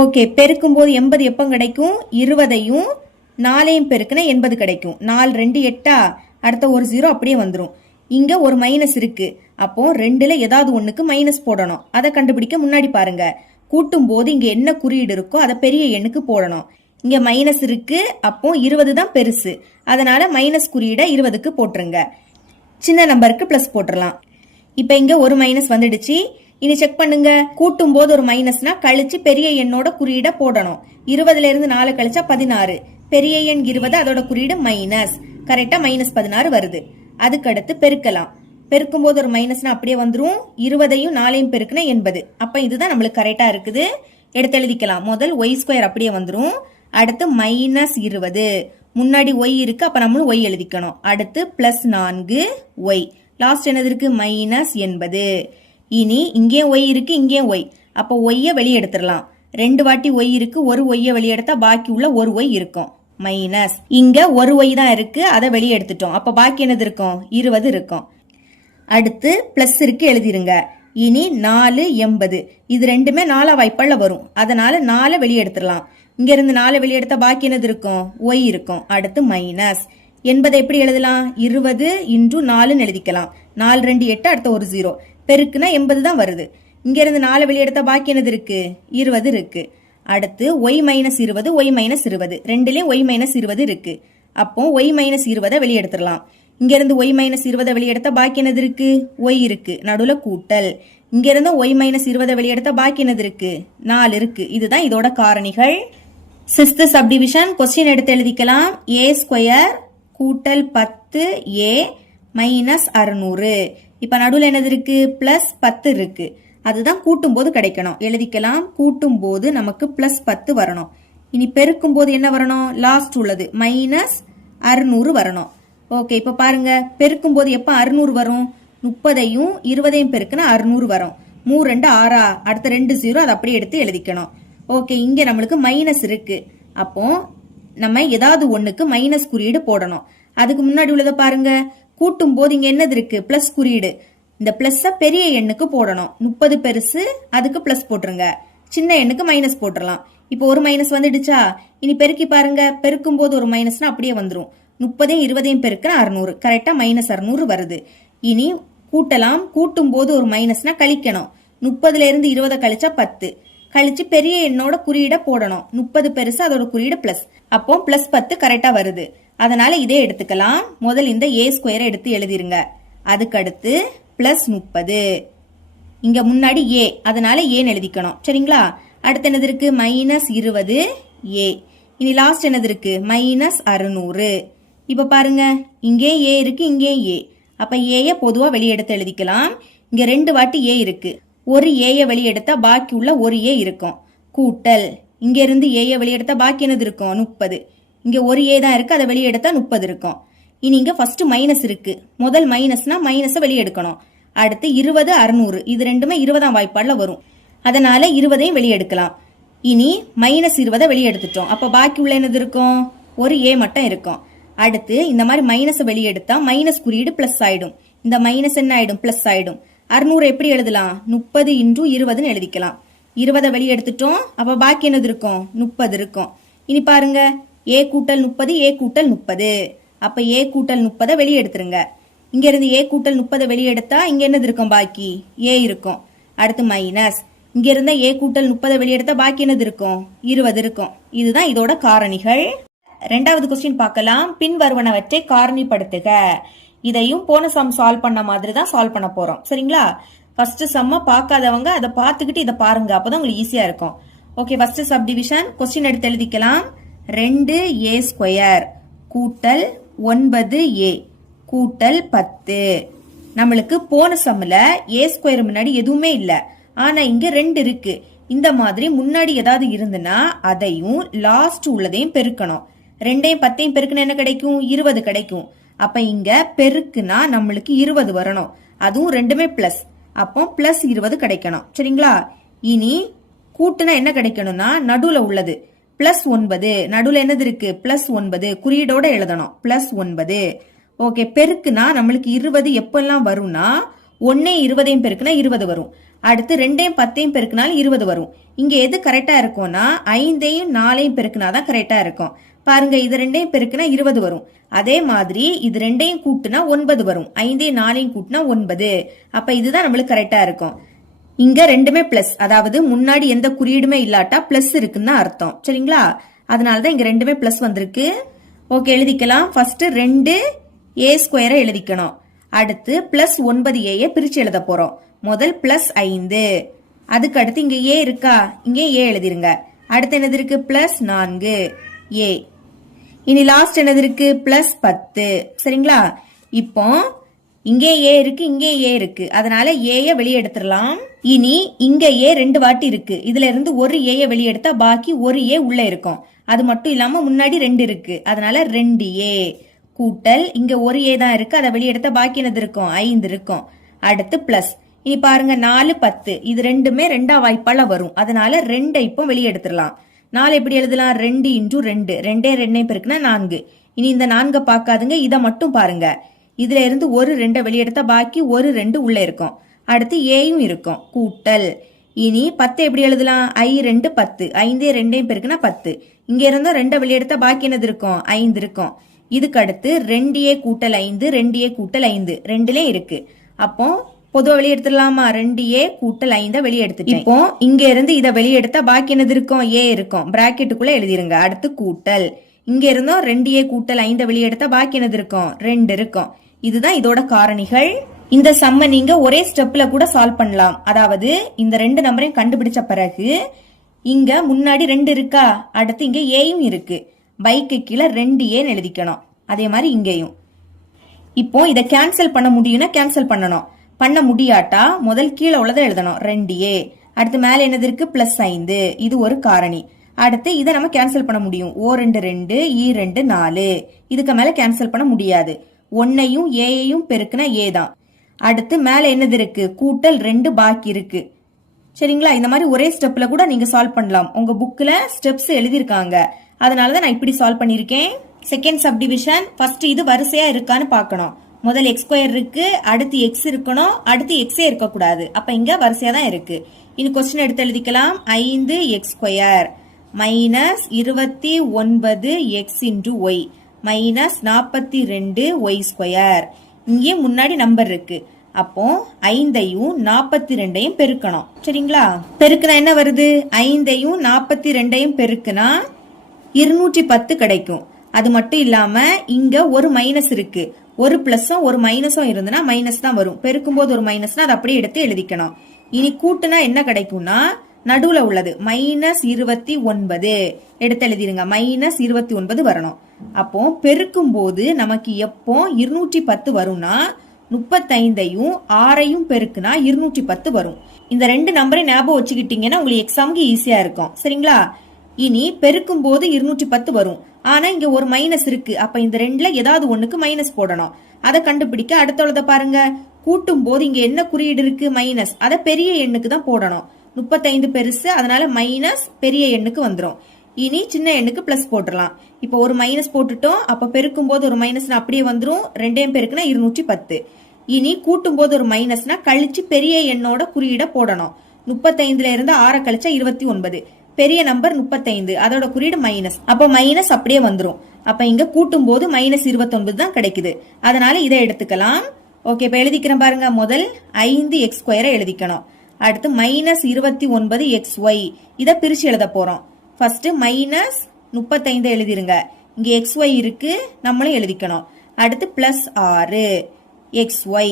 ஓகே, பெருக்கும் போது 80 எப்போ கிடைக்கும், 20ஐயும் 4ஐயும் பெருக்குனா 80 கிடைக்கும். 4 2 8, அடுத்த ஒரு 0 அப்படியே வந்துடும். இங்க ஒரு மைனஸ் இருக்கு, அப்போ 2ல ஏதாவது ஒண்ணுக்கு மைனஸ் போடணும். அதை கண்டுபிடிக்க முன்னாடி பாருங்க, கூட்டும் போது இங்க என்ன குறியீடு இருக்கோ அதை பெரிய எண்ணுக்கு போடணும். இங்க மைனஸ் இருக்கு, அப்போ 20 தான் பெருசு, அதனால மைனஸ் குறியீடை 20க்கு போட்டுருங்க. சின்ன நம்பருக்கு பிளஸ் போட்டுடலாம். இப்ப இங்க ஒரு மைனஸ் வந்துடுச்சு. இனி செக் பண்ணுங்க, கூட்டும் போது ஒரு மைனஸ்னா கழிச்சு பெரிய எண்ணோட குறியீடை போடணும். 20ல இருந்து 4 கழிச்சா 16, பெரிய எண் 20, அதோட குறியீடு மைனஸ், கரெக்டா -16 வருது. அதுக்கடுத்து பெருக்கலாம். பெருக்கும் போது ஒரு மைனஸ்னா அப்படியே வந்துரும். 20ஐயும் 4ஐயும் பெருக்குனா 80. அப்ப இதுதான் நம்மளுக்கு கரெக்டா இருக்குது. எடுத்து எழுதிக்கலாம். முதல் y² அப்படியே வந்துரும். அடுத்து -20, முன்னாடி y இருக்கு, அப்ப நம்மளும் y எழுதிக்கணும். அடுத்து +4y, லாஸ்ட் என்னது இருக்கு, -80. இனி இங்கே y இருக்கு, இங்கே y, அப்போ y வெளியே எடுத்துடலாம். 2 வாட்டி y இருக்கு, ஒரு y வெளியெடுத்தா பாக்கி உள்ள ஒரு y இருக்கும். மைனஸ் இங்க ஒரு y தான் இருக்கு, அதை வெளியே எடுத்துட்டோம். அப்ப பாக்கி என்னது இருக்கும், 20 இருக்கும். அடுத்து பிளஸ் இருக்கு, எழுதிருங்க. இனி 480, இது ரெண்டுமே 4 வாய்ப்பால வரும், அதனால 4 வெளியே எடுத்துடலாம். இங்க இருந்து 4 வெளியே எடுத்தா பாக்கி என்னது இருக்கும், y இருக்கும். அடுத்து மைனஸ் 80 எப்படி எழுதலாம், 20 × 4 எழுதிக்கலாம். 4 2 8, அடுத்த ஒரு 0 பெருக்குனா 80 தான் வருது. இங்க இருந்து 4 வெளியே எடுத்தா பாக்கி என்னது இருக்கு, 20 இருக்கு. அடுத்து y -20, y -20, ரெண்டுலயும் y -20 இருக்கு. அப்போ y -20 வெளியே எடுத்துடலாம். இங்க இருந்து y -20 வெளியே எடுத்தா பாக்கி என்னது இருக்கு, y இருக்கு, நடுவுல கூட்டல். இங்க இருந்து y -20 வெளியே எடுத்தா பாக்கி என்னது இருக்கு, 4 இருக்கு. இதுதான் இதோட காரணிகள். 6th சப்டிவிஷன் கொஸ்டின் எடுத்து எழுதிக்கலாம். a² கூட்டல் 10a -600. இப்ப நடுவுல என்னது இருக்கு, +10 இருக்கு. அதுதான் கூட்டும் போது கிடைக்கணும். எழுதிக்கலாம். கூட்டும் போது நமக்கு +10 வரணும். இனி பெருக்கும் போது என்ன வரணும், லாஸ்ட் உள்ளது -600 வரணும். ஓகே, இப்ப பாருங்க, பெருக்கும் போது எப்ப 600 வரும், 30ஐயும் 20ஐயும் பெருக்குனா 600 வரும். 3 2 6, அடுத்த 2 0, அதை அப்படியே எடுத்து எழுதிக்கணும். ஓகே, இங்க நம்மளுக்கு மைனஸ் இருக்கு, அப்போ நம்ம ஏதாவது ஒண்ணுக்கு மைனஸ் குறியீடு போடணும். அதுக்கு முன்னாடி உள்ளதை பாருங்க, கூட்டும் போது இங்க என்னது இருக்கு, பிளஸ் குறியீடு. இந்த பிளஸ் பெரிய எண்ணுக்கு போடணும். 30 பெருசு, அதுக்கு பிளஸ் போட்டுருங்க. சின்ன எண்ணுக்கு மைனஸ் போட்டுடலாம். இப்போ ஒரு மைனஸ் வந்துடுச்சா, இனி பெருக்கி பாருங்க. பெருக்கும் போது ஒரு மைனஸ்னா அப்படியே வந்துடும். 30ஐயும் 20ஐயும் பெருக்குனா 600, கரெக்டா -600 வருது. இனி கூட்டலாம். கூட்டும் போது ஒரு மைனஸ்னா கழிக்கணும். 30ல இருந்து 20 கழிச்சா 10, கழிச்சு பெரிய எண்ணோட குறியீடை போடணும். 30 பெருசு, அதோட குறியீடு பிளஸ், அப்போ +10 கரெக்டா வருது. அதனால இதே எடுத்துக்கலாம். முதல் இந்த a² எடுத்து எழுதிருங்க. அதுக்கடுத்து +30, இங்க முன்னாடி a, அதனால ஏன்னு எழுதிக்கணும். சரிங்களா? அடுத்து என்னது இருக்கு, -20a. இனி லாஸ்ட் என்னது இருக்கு, -600. இப்ப பாருங்க, இங்கே a இருக்கு, இங்கே a. அப்ப a பொதுவா வெளியே எடுத்து எழுதிக்கலாம். இங்க 2 வாட்டி a இருக்கு, ஒரு a வெளியே எடுத்தா பாக்கி உள்ள ஒரு a இருக்கும். கூட்டல் இங்க இருந்து a வெளியே எடுத்தா பாக்கி என்னது இருக்கும், 30. இங்க ஒரு a தான் இருக்கு, அதை வெளியே எடுத்தா 30 இருக்கும். இனி இங்க ஃபர்ஸ்ட் மைனஸ் இருக்கு. முதல் மைனஸ்னா மைனஸை வெளியே எடுக்கணும். அடுத்து 20 600, இது ரெண்டுமே 20ஆம் வாய்ப்பாடுல வரும், அதனால 20ஐயும் வெளியே எடுக்கலாம். இனி -20 வெளியே எடுத்துட்டோம். அப்ப பாக்கி உள்ள என்னது இருக்கும், ஒரு a மட்டும் இருக்கும். அடுத்து இந்த மாதிரி மைனஸை வெளியே எடுத்தா மைனஸ் குறியீடு பிளஸ் ஆயிடும். இந்த மைனஸ் என்ன ஆயிடும், பிளஸ் ஆயிடும். 600 எப்படி எழுதலாம், 30 × 20ன்னு எழுதிக்கலாம். 20 வெளியே எடுத்துட்டோம். அப்ப பாக்கி என்னது இருக்கும், 30 இருக்கும். இனி பாருங்க, a கூட்டல் 30, a கூட்டல் 30. அப்ப a கூட்டல் 30 வெளியே எடுத்துருங்க. இங்க இருந்து a கூட்டல் 30 வெளியே எடுத்தா இங்க என்னது இருக்கும், பாக்கி a இருக்கும். அடுத்து மைனஸ், இங்க இருந்த a கூட்டல் 30 வெளியே எடுத்தா பாக்கி என்னது இருக்கும், 20 இருக்கும். இதுதான் இதோட காரணிகள். 2வது கொஸ்டின் பார்க்கலாம். பின் வருவனவற்றை காரணிப்படுத்துக. இதையும் போன சம் சால்வ் பண்ண மாதிரி தான் சால்வ் பண்ண போறோம். சரிங்களா? ஃபர்ஸ்ட் சம்ம பார்க்காதவங்க அதை பார்த்துக்கிட்டு இதை பாருங்க, அப்பதான் உங்களுக்கு ஈஸியா இருக்கும். ஓகே, ஃபர்ஸ்ட் சப்டிவிஷன் கொஸ்டின் எடுத்து எழுதிக்கலாம். 2a² கூட்டல் 9a கூட்டல் 10. நம்மளுக்கு போன சம்ல a² முன்னாடி எதுவுமே இல்ல, ஆனா இங்க 2 இருக்கு. இந்த மாதிரி முன்னாடி ஏதாவது இருந்துன்னா அதையும் லாஸ்ட் உள்ளதையும் பெருக்கணும். 2ஐயும் 10ஐயும் பெருக்குனா என்ன கிடைக்கும், 20 கிடைக்கும். அப்ப இங்க பெருக்குனா நம்மளுக்கு 20 வரணும். அதுவும் ரெண்டுமே பிளஸ், அப்போ +20 கிடைக்கணும். சரிங்களா? இனி கூட்டுனா என்ன கிடைக்கணும்னா நடுவுல உள்ளது +9, நடுவுல என்னது இருக்கு, +9, குறியீடோட எழுதணும் +9. ஓகே, பெருக்குனா நம்மளுக்கு 20 எப்பெல்லாம் வரும்னா 1 20 பெருக்குனா 20 வரும். அடுத்து 2 10 பெருக்குனாலும் 20 வரும். இங்க எது கரெக்டா இருக்கும்னா 5 4 பெருக்குனாதான் கரெக்டா இருக்கும். பாருங்க, இது 2 பெருக்குனா 20 வரும். அதே மாதிரி இது 2 கூட்டுனா 9 வரும். 5 4 கூட்டுனா 9. அப்ப இதுதான் நம்மளுக்கு கரெக்டா இருக்கும். இங்க ரெண்டுமே பிளஸ், அதாவது முன்னாடி எந்த குறியீடுமே இல்லாட்டா பிளஸ் இருக்குன்னு அர்த்தம். சரிங்களா? அதனாலதான் இங்க ரெண்டுமே பிளஸ் வந்திருக்கு. ஓகே, எழுதிக்கலாம். ஃபர்ஸ்ட் 2 a ஸ்கொயரை எழுதிக்கணும். அடுத்து பிளஸ் 9a பிரிச்சு எழுத போறோம். முதல் பிளஸ் 5, அதுக்கு அடுத்து இங்க a இருக்கா, இங்கே a எழுதிருங்க. அடுத்து என்னது இருக்கு, பிளஸ் 4a. இனி லாஸ்ட் என்னது இருக்கு, பிளஸ் 10. சரிங்களா? இப்போ இங்கே a இருக்கு, இங்கே a இருக்கு, அதனால a வெளியே எடுத்துடலாம். இனி இங்க a 2 வாட்டி இருக்கு, இதுல இருந்து ஒரு a வெளியே எடுத்தா பாக்கி ஒரு a உள்ள இருக்கும். அது மட்டும் இல்லாம முன்னாடி 2 இருக்கு, அதனால 2a கூட்டல் இங்க ஒரு a தான் இருக்கு, அதை வெளியே எடுத்தா பாக்கி என்னது இருக்கும், 5 இருக்கும். அடுத்து பிளஸ். இனி பாருங்க 4 10, இது ரெண்டுமே 2ஆ வாய்ப்பால வரும், அதனால 2 இப்போ வெளியே எடுத்துடலாம். 4 எப்படி எழுதலாம், 2 × 2, 2 2 பெருக்குனா 4. இனி இந்த 4 பார்க்காதுங்க, இதை மட்டும் பாருங்க. இதுல இருந்து ஒரு 2 வெளியெடுத்தா பாக்கி ஒரு 2 உள்ள இருக்கும். அடுத்து ஏயும் இருக்கும், கூட்டல். இனி 10 எப்படி எழுதலாம், I 2 10, 5 2 பெருக்குனா 10. இங்க இருந்தும் 2 வெளியெடுத்தா பாக்கி என்னது இருக்கும், 5 இருக்கும். இதுக்கு அடுத்து 2a கூட்டல் 5, 2a கூட்டல் 5 ரெண்டுலே இருக்கு. அப்போ பொதுவா வெளியே எடுத்துடலாமா, 2a கூட்டல் 5 வெளியே எடுத்துட்டேன். இப்போ இங்க இருந்து இதை வெளியே எடுத்தா பாக்கி என்னது இருக்கும், a இருக்கும். பிராக்கெட்டுக்குள்ள எழுதிருங்க. அடுத்து கூட்டல். இங்க இருந்தும் 2a கூட்டல் 5 வெளியே எடுத்தா பாக்கி என்னது இருக்கும், 2 இருக்கும். இதுதான் இதோட காரணிகள். இந்த சம்ம நீங்க ஒரே ஸ்டெப்ல கூட சால்வ் பண்ணலாம். அதாவது இந்த 2 நம்பரையும் கண்டுபிடிச்ச பிறகு இங்க முன்னாடி 2 இருக்கா, அடுத்து இங்க ஏயும் இருக்கு, பைக்கு கீழே 2a எழுதிக்கணும். அதே மாதிரி இங்கேயும். இப்போ இதை கேன்சல் பண்ண முடியும்னா கேன்சல் பண்ணணும். பண்ண முடியாட்டா முதல் கீழே உள்ளதை எழுதணும், 2a. அடுத்து மேல என்னது இருக்கு, பிளஸ் 5, இது ஒரு காரணி. அடுத்து இதை நம்ம கேன்சல் பண்ண முடியும், o 2 2, e 2 4. இதுக்கு மேல கேன்சல் பண்ண முடியாது. 1ஐயும் ஏயையும் பெருக்குனா ஏ தான். அடுத்து மேல என்னது இருக்கு, கூட்டல் 2 பாக்கி இருக்கு. சரிங்களா? இந்த மாதிரி ஒரே ஸ்டெப்ல கூட நீங்க சால்வ் பண்ணலாம். உங்க புக்ல ஸ்டெப்ஸ் எழுதிருக்காங்க, அதனாலதான் நான் இப்படி சால்வ் பண்ணிருக்கேன். Second subdivision. ஃபர்ஸ்ட் இது வரிசையா இருக்கான்னு பார்க்கணும். முதல் x ஸ்கொயர் இருக்கு, அடுத்து x இருக்கணும், அடுத்து x இருக்கக்கூடாது. அப்ப இங்க வரிசையா தான் இருக்கு. இனி கொஸ்டின் எடுத்து எழுதிக்கலாம். 5x square minus 29x × y minus 42y square. இங்கே முன்னாடி நம்பர் இருக்கு, அப்போ 5ஐயும் 42ஐயும் பெருக்கணும். சரிங்களா? பெருக்குனா என்ன வருது, 5ஐயும் 42ஐயும் பெருக்குனா 210 கிடைக்கும். அது மட்டும் இல்லாம இங்க ஒரு மைனஸ் இருக்கு, ஒரு பிளஸும் ஒரு மைனஸும் இருந்துன்னா மைனஸ் தான் வரும். பெருக்கும் போது ஒரு மைனஸ்னா அதை அப்படியே எடுத்து எழுதிக்கணும். இனி கூட்டுனா என்ன கிடைக்கும்னா நடுவுல உள்ளது மைனஸ் 29 எடுத்து எழுதிருங்க. மைனஸ் 29 வரணும். அப்போ பெருக்கும் போது நமக்கு எப்போ 210 வரும்னா 35ஐயும் 6ஐயும் பெருக்குனா 210 வரும். இந்த 2 நம்பரை ஞாபகம் வச்சுக்கிட்டீங்கன்னா உங்களுக்கு எக்ஸாமுக்கு ஈஸியா இருக்கும். சரிங்களா? இனி பெருக்கும் போது 210 வரும். ஆனா இங்க ஒரு மைனஸ் இருக்கு, அப்ப இந்த 2ல ஏதாவது ஒண்ணுக்கு மைனஸ் போடணும். அதை கண்டுபிடிக்க அடுத்த பாருங்க. கூட்டும் போது இங்க என்ன குறியீடு இருக்கு, மைனஸ். அதை பெரிய எண்ணுக்கு தான் போடணும். 35 பெருசு, அதனால மைனஸ் பெரிய எண்ணுக்கு வந்துடும். இனி சின்ன எண்ணுக்கு பிளஸ் போட்டுடலாம். இப்போ ஒரு மைனஸ் போட்டுட்டோம், அப்ப பெருக்கும் போது ஒரு மைனஸ் அப்படியே வந்துடும். 2ஐயும் பெருக்குனா 210. இனி கூட்டும் போது ஒரு மைனஸ்னா கழிச்சு பெரிய எண்ணோட குறியீட போடணும். 35ல இருந்து 6 கழிச்சா 29. பெரிய நம்பர் 35, அதோட குறியீடு மைனஸ். அப்ப மைனஸ் அப்படியே வந்துடும். அப்ப இங்க கூட்டும் போது மைனஸ் 29 தான் கிடைக்குது. அதனால இதை எடுத்துக்கலாம். ஓகே, இப்ப எழுதிக்கிறேன் பாருங்க. முதல் 5x ஸ்கொயரை எழுதிக்கணும். அடுத்து மைனஸ் 29xy, இதை பிரிச்சு எழுத போறோம். First minus 35 எழுதிருங்க. இங்க xy இருக்கு, நம்மளும் எழுதிக்கணும். அடுத்து பிளஸ் 6xy,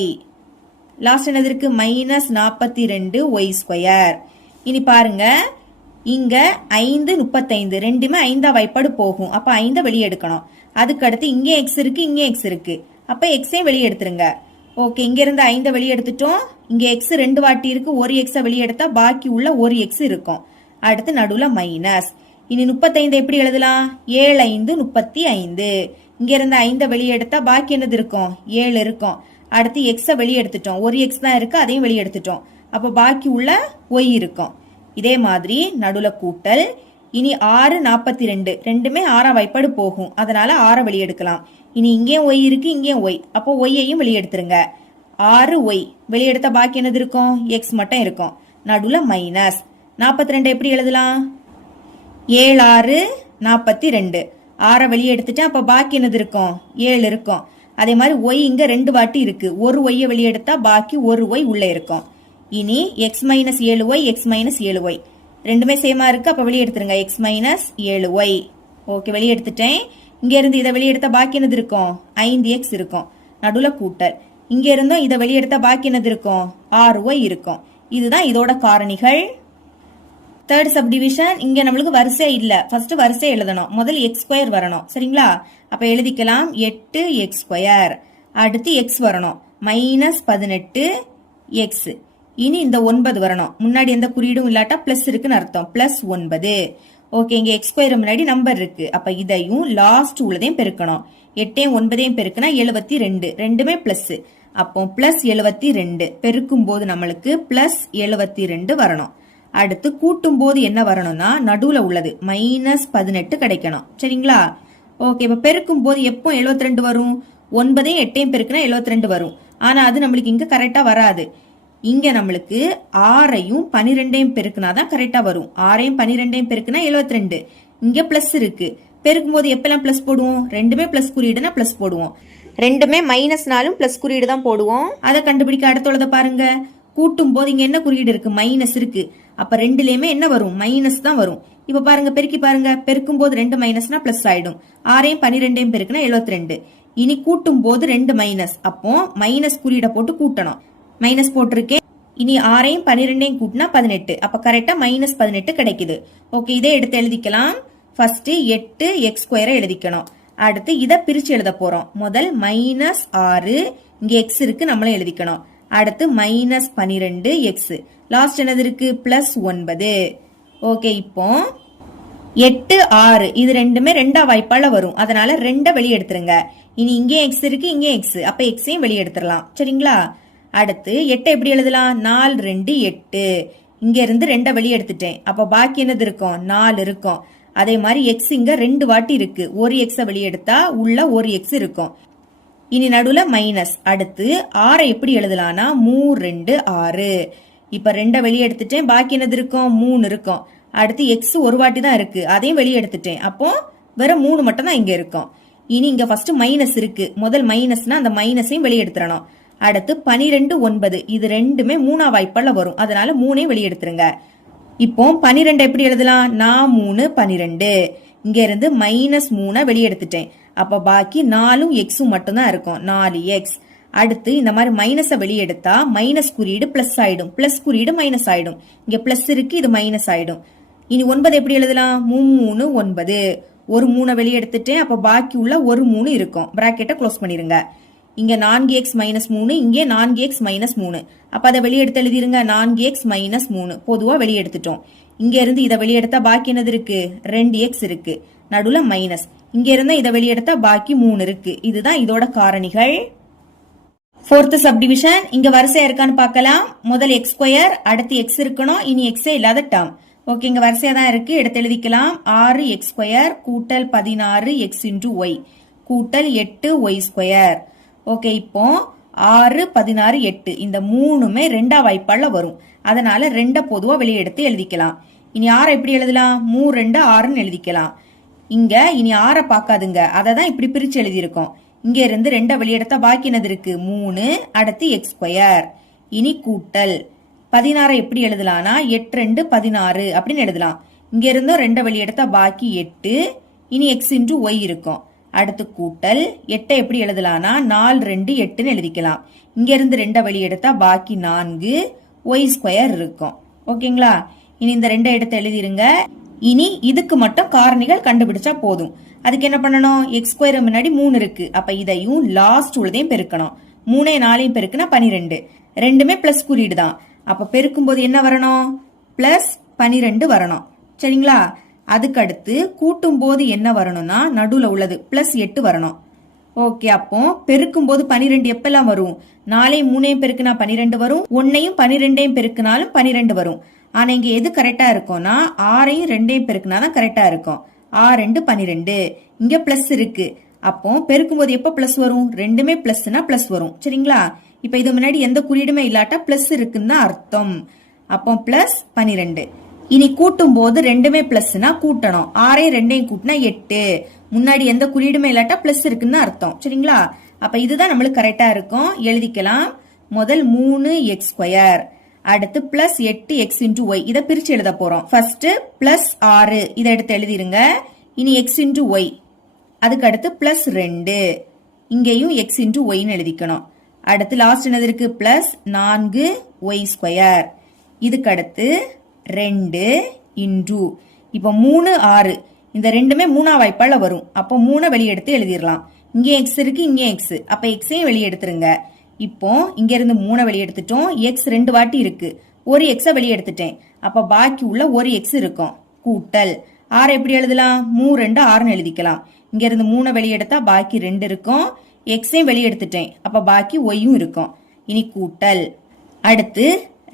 லாஸ்ட் என்னது இருக்கு, மைனஸ் 42y ஸ்கொயர். இனி பாருங்க, இங்க 5 35 ரெண்டுமே 5ஆ வாய்ப்பாடு போகும். அப்ப 5 வெளியே எடுக்கணும். அதுக்கு அடுத்து இங்கே x இருக்கு, இங்கே x இருக்கு, அப்ப xஐயும் வெளியே எடுத்துருங்க. ஓகே, இங்க இருந்து 5 வெளியே எடுத்துட்டோம். இங்க x 2 வாட்டி இருக்கு, ஒரு x வெளியே எடுத்தா பாக்கி உள்ள ஒரு x இருக்கும். அடுத்து நடுவுல மைனஸ். இனி 35 எப்படி எழுதலாம், 7 5 35. இங்க இருந்து 5 வெளியே எடுத்தா பாக்கி என்னது இருக்கும், 7 இருக்கும். அடுத்து x வெளியே எடுத்துட்டோம், ஒரு x தான் இருக்கு, அதையும் வெளியே எடுத்துட்டோம். அப்ப பாக்கி உள்ள y இருக்கும். இதே மாதிரி நடுவுல கூட்டல். இனி 6 42 ரெண்டுமே 6ஆ வாய்ப்பாடு போகும், அதனால 6 வெளியே எடுக்கலாம். இனி இங்கேயும் y இருக்கு, இங்கேயும் y, அப்போ y ஐயும் வெளியே எடுத்துருங்க. 6y வெளியெடுத்த பாக்கி என்னது இருக்கும் x மட்டும் இருக்கும் நடுவுல மைனஸ் 42 எப்படி எழுதலாம் 7 6 42 6 வெளியே எடுத்துட்டேன் அப்ப பாக்கி என்னது இருக்கும் 7 இருக்கும் அதே மாதிரி y இங்க 2 வாட்டி இருக்கு ஒரு y வெளியே எடுத்தா பாக்கி ஒரு y உள்ள இருக்கும் இனி x minus 7y x minus 7y ரெண்டுமே சேமா இருக்கு அப்ப வெளியே எடுத்துருங்க x மைனஸ் 7y ஓகே வெளியே எடுத்துட்டேன் இங்க இருந்து இதை வெளியே எடுத்தா பாக்கி என்னது இருக்கும் 5x இருக்கும் நடுவுல கூட்டல் இங்க இருந்தும் இதை வெளியே எடுத்தா பாக்கி என்னது இருக்கும் 6y இருக்கும் இதுதான் இதோட காரணிகள் தேர்ட் சப்டிவிஷன் இங்க நம்மளுக்கு வரிசை இல்ல ஃபர்ஸ்ட் வரிசை எழுதணும் முதல் x ஸ்கொயர் வரணும் சரிங்களா அப்ப எழுதிக்கலாம் 8x ஸ்கொயர் அடுத்து x வரணும் மைனஸ் 18x இனி இந்த 9 வரணும் முன்னாடி எந்த குறியீடும் இல்லாட்டா பிளஸ் இருக்குன்னு அர்த்தம் பிளஸ் 9 ஓகே இங்க x ஸ்கொயர் முன்னாடி நம்பர் இருக்கு அப்ப இதையும் லாஸ்ட் உள்ளதையும் பெருக்கணும் 8 9 பெருக்குனா 72 ரெண்டுமே பிளஸ் அப்போ பிளஸ் 72 பெருக்கும் போது நம்மளுக்கு பிளஸ் 72 வரணும் அடுத்து கூட்டும் போது என்ன வரணும்னா நடுவுல உள்ளது மைனஸ் 18 கிடைக்கணும் சரிங்களா ஓகே இப்ப பெருக்கும் போது எப்போ 72 வரும் 9 8 பெருக்குனா 72 வரும் ஆனா அது நம்மளுக்கு இங்க கரெக்டா வராது இங்க நம்மளுக்கு 6ஐயும் 12ஐயும் பெருக்குனாதான் கரெக்டா வரும் 6ஐயும் 12ஐயும் பெருக்குனா 72 இங்க பிளஸ் இருக்கு பெருக்கும் போது எப்பெல்லாம் பிளஸ் போடுவோம் ரெண்டுமே பிளஸ் குறியீடுனா பிளஸ் போடுவோம் ரெண்டுமே மைனஸ்னாலும் பிளஸ் குறியீடு தான் போடுவோம் அதை கண்டுபிடிக்க அடுத்துள்ளத பாருங்க கூட்டும் போது இங்க என்ன குறியீடு இருக்கு மைனஸ் இருக்கு அப்ப ரெண்டுலயுமே என்ன வரும் மைனஸ் தான் வரும் இப்ப பாருங்க பெருக்கி பாருங்க பெருக்கும் போது 2 மைனஸ்னா பிளஸ் ஆயிடும் 6ஐயும் 12ஐயும் பெருக்குனா 72 இனி கூட்டும் போது 2 மைனஸ் அப்போ மைனஸ் குறியீட போட்டு கூட்டணும் மைனஸ் போட்டிருக்கேன் இனி 6ஐயும் 12ஐயும் கூட்டினா 18 அப்ப கரெக்டா மைனஸ் 18 கிடைக்குது ஓகே இதை எடுத்து எழுதிக்கலாம் ஃபர்ஸ்ட் 8x ஸ்கொயரை எழுதிக்கணும் அடுத்து இதை பிரிச்சு எழுத போறோம் முதல் மைனஸ் 6 இங்க x இருக்கு நம்மளும் எழுதிக்கணும் அடுத்து மைனஸ் 12x லாஸ்ட் என்னது இருக்கு பிளஸ் 9 ஓகே இப்போ 8 6 இது ரெண்டுமே ரெண்டா வாய்ப்பால வரும் அதனால ரெண்ட வெளியே எடுத்துருங்க இனி இங்கே x இருக்கு இங்கே x அப்ப xையும் வெளியே எடுத்துடலாம் சரிங்களா அடுத்து 8 எப்படி எழுதலாம் 4 2 8 இங்க இருந்து ரெண்ட வெளியே எடுத்துட்டேன் அப்ப பாக்கி என்னது இருக்கும் 4 இருக்கும் அதே மாதிரி x இங்க 2 வாட்டி இருக்கு ஒரு x வெளியே எடுத்தா உள்ள ஒரு x இருக்கும் இனி நடுவுல மைனஸ் அடுத்து 6 எப்படி எழுதலாம்னா 3 2 6 இப்ப 2 வெளியே எடுத்துட்டேன் பாக்கி என்னது இருக்கும் 3 இருக்கும் அடுத்து x ஒரு வாட்டி தான் இருக்கு அதையும் வெளியே எடுத்துட்டேன் அப்போ வேற 3 மட்டும் தான் இங்க இருக்கும் இனி இங்க ஃபர்ஸ்ட் மைனஸ் இருக்கு முதல் மைனஸ்னா அந்த மைனஸையும் வெளியே எடுத்துறணும் அடுத்து 12 9 இது ரெண்டுமே 3ஆ வாய்ப்பால வரும் அதனால 3ஐயும் வெளியே எடுத்துருங்க இப்போ 12 எப்படி எழுதலாம் 3 12 இங்க இருந்து மைனஸ் 3 வெளியே எடுத்துட்டேன் அப்ப பாக்கி 4ம் எக்ஸும் மட்டும்தான் இருக்கும் 4x அடுத்து இந்த மாதிரி மைனஸ வெளியே எடுத்தா மைனஸ் குறியீடு பிளஸ் ஆயிடும் பிளஸ் குறியீடு மைனஸ் ஆயிடும் இங்க பிளஸ் இருக்கு இது மைனஸ் ஆயிடும் இனி 9 எப்படி எழுதலாம் 3 9 ஒரு 3 வெளியே எடுத்துட்டேன் அப்ப பாக்கி உள்ள ஒரு 3 இருக்கும் பிராக்கெட்டை க்ளோஸ் பண்ணிருங்க இங்க 4x மைனஸ் 3 இங்கே 4x மைனஸ் 3 அப்ப அதை வெளியே எடுத்து எழுதிருங்க 4x மைனஸ் 3 பொதுவா வெளியே எடுத்துட்டோம் இங்க இருந்து இதை வெளியே எடுத்தா பாக்கி என்னது இருக்கு 2x இருக்கு நடுவுல மைனஸ் இங்க இருந்தா இதை வெளியே எடுத்தா பாக்கி 3 இருக்கு இதுதான் இதோட காரணிகள் ஃபோர்த் சப்டிவிஷன் இங்க வரிசையா இருக்கான்னு பார்க்கலாம் முதல் x ஸ்கொயர் அடுத்து x இருக்கணும் இனி x இல்லாத டேர்ம் ஓகே இங்க வரிசையா தான் இருக்கு எடுத்து எழுதிக்கலாம் 6x ஸ்கொயர் கூட்டல் 16x இன்டு y கூட்டல் 8y ஸ்கொயர் ஓகே இப்போ 6 16 8 இந்த மூணுமே ரெண்டா வாய்ப்பால வரும் அதனால ரெண்ட பொதுவா வெளியே எடுத்து எழுதிக்கலாம் இனி 6 எப்படி எழுதலாம் 3 2 6ன்னு எழுதிக்கலாம் இங்க இனி 6 பார்க்காதுங்க அதை தான் இப்படி பிரிச்சு எழுதியிருக்கோம் இங்க இருந்து ரெண்ட வெளியெடுத்தா பாக்கி என்னது இருக்கு 3 அடுத்து எக்ஸ் ஸ்கொயர் இனி கூட்டல் 16 எப்படி எழுதலாம்னா 8 2 16 அப்படின்னு எழுதலாம் இங்க இருந்தும் ரெண்ட வெளியெடுத்தா பாக்கி 8 இனி எக்ஸ் இன்டு ஒய் இருக்கும் அடுத்து கூட்டல் 8 எப்படி எழுதலாம்னா 4 2 8ன்னு எழுதிக்கலாம் இங்க இருந்து ரெண்ட வெளியெடுத்தா பாக்கி 4 ஒய் ஸ்கொயர் இருக்கும் ஓகேங்களா இனி இந்த ரெண்டை எடுத்து எழுதிருங்க இனி இதுக்கு மட்டும் காரணிகள் கண்டுபிடிச்சா போதும் அதுக்கு என்ன பண்ணணும் எக்ஸ் ஸ்கொயர் முன்னாடி 3 இருக்கு அப்ப இதையும் லாஸ்ட் உள்ளதையும் பெருக்கணும் 3 4 பெருக்குனா 12 ரெண்டுமே பிளஸ் குறியீடு தான் அப்ப பெருக்கும் போது என்ன வரணும் பிளஸ் 12 வரணும் சரிங்களா அதுக்கு அடுத்து கூட்டும் போது என்ன வரணும்னா நடுவுல உள்ளது பிளஸ் 8 வரணும் ஓகே அப்போ பெருக்கும் போது 12 எப்பெல்லாம் வரும் 4 3 பெருக்குனா 12 வரும் 1 12 பெருக்குனாலும் 12 வரும் ஆனா இங்க எது கரெக்டா இருக்கும்னா 6 2 பெருக்குனாதான் கரெக்டா இருக்கும் 6 2 12 இங்க பிளஸ் இருக்கு அப்போ பெருக்கும் போது எப்ப பிளஸ் வரும் ரெண்டுமே பிளஸ்னா பிளஸ் வரும் சரிங்களா இப்ப இது முன்னாடி எந்த குறியீடுமே இல்லாட்டா பிளஸ் இருக்குன்னு அர்த்தம். அப்போ பிளஸ் 12. இனி கூட்டும் போது ரெண்டுமே பிளஸ்னா கூட்டணும். 6 2 கூட்டினா 8. முன்னாடி எந்த குறியீடுமே இல்லாட்டா பிளஸ் இருக்குன்னு அர்த்தம். சரிங்களா? அப்ப இதுதான் நம்மளுக்கு கரெக்டா இருக்கும். எழுதிக்கலாம். முதல் 3x², அடுத்து பிளஸ் 8x இன்டு ஒய். இதை பிரிச்சு எழுத போறோம். ஃபர்ஸ்ட் பிளஸ் 6 இதை எடுத்து எழுதிருங்க. இனி x இன்டு ஒய், அதுக்கு அடுத்து பிளஸ் 2, இங்கேயும் x இன்டு ஒய்னு எழுதிக்கணும். அடுத்து லாஸ்ட் என்னது இருக்கு? Plus 4y². இதுக்கு அடுத்து 2 இன்டு, இப்போ 3 6, இந்த ரெண்டுமே 3ஆம் வாய்ப்பால வரும். அப்போ 3 வெளியே எடுத்து எழுதிடலாம். இங்கே x இருக்கு, இங்கே x, அப்ப xையும் வெளியே எடுத்துருங்க. இப்போ இங்க இருந்து 3 வெளியே எடுத்துட்டோம். x 2 வாட்டி இருக்கு, ஒரு x வெளியே எடுத்துட்டேன். அப்ப பாக்கி உள்ள ஒரு x இருக்கும். கூட்டல் 6 எப்படி எழுதலாம்? 3 2 6ன்னு எழுதிக்கலாம். இங்க இருந்து 3 வெளியே எடுத்தா பாக்கி 2 இருக்கும். xையும் வெளியே எடுத்துட்டேன், அப்ப பாக்கி ஒய்யும் இருக்கும். இனி கூட்டல். அடுத்து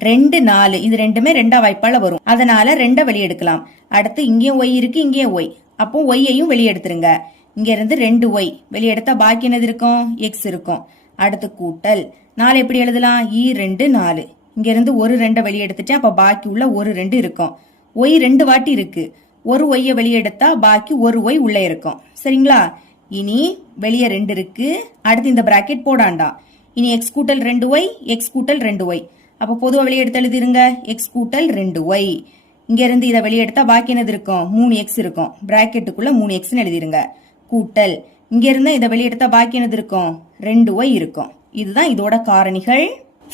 2 4, இது ரெண்டுமே 2ஆம் வாய்ப்பால வரும். அதனால 2 வெளியே எடுக்கலாம். அடுத்து இங்கேயும் ஒய் இருக்கு, இங்கேயும் ஒய், அப்போ ஒய்யையும் வெளியே எடுத்துருங்க. இங்க இருந்து 2 ஒய் வெளியே எடுத்தா பாக்கி என்னது இருக்கும்? x இருக்கும். அடுத்து கூட்டல் 4 எப்படி எழுதலாம்? 2 4, இங்க இருந்து ஒரு 2 வெளியே எடுத்துட்டேன், அப்ப பாக்கி உள்ள ஒரு 2 இருக்கும். ஒய் 2 வாட்டி இருக்கு, ஒரு ஒய்ய வெளியே எடுத்தா பாக்கி ஒரு ஒய் உள்ள இருக்கும். சரிங்களா? இனி வெளியே 2 இருக்கு. அடுத்து இந்த பிராக்கெட் போடாண்டா. இனி x கூட்டல் 2y, x கூட்டல் 2y. அப்ப பொதுவா வெளியே எடுத்து எழுதிருங்க. x கூட்டல் 2y. இங்க இருந்து இதை வெளியே எடுத்தா பாக்கி என்னது இருக்கும்? 3x இருக்கும். பிராக்கெட்டுக்குள்ள 3xன்னு எழுதிருங்க. கூட்டல் இங்க இருந்தா இதை வெளியே எடுத்தா பாக்கி என்னது இருக்கும்? 2y இருக்கும். இதுதான் இதோட காரணிகள்.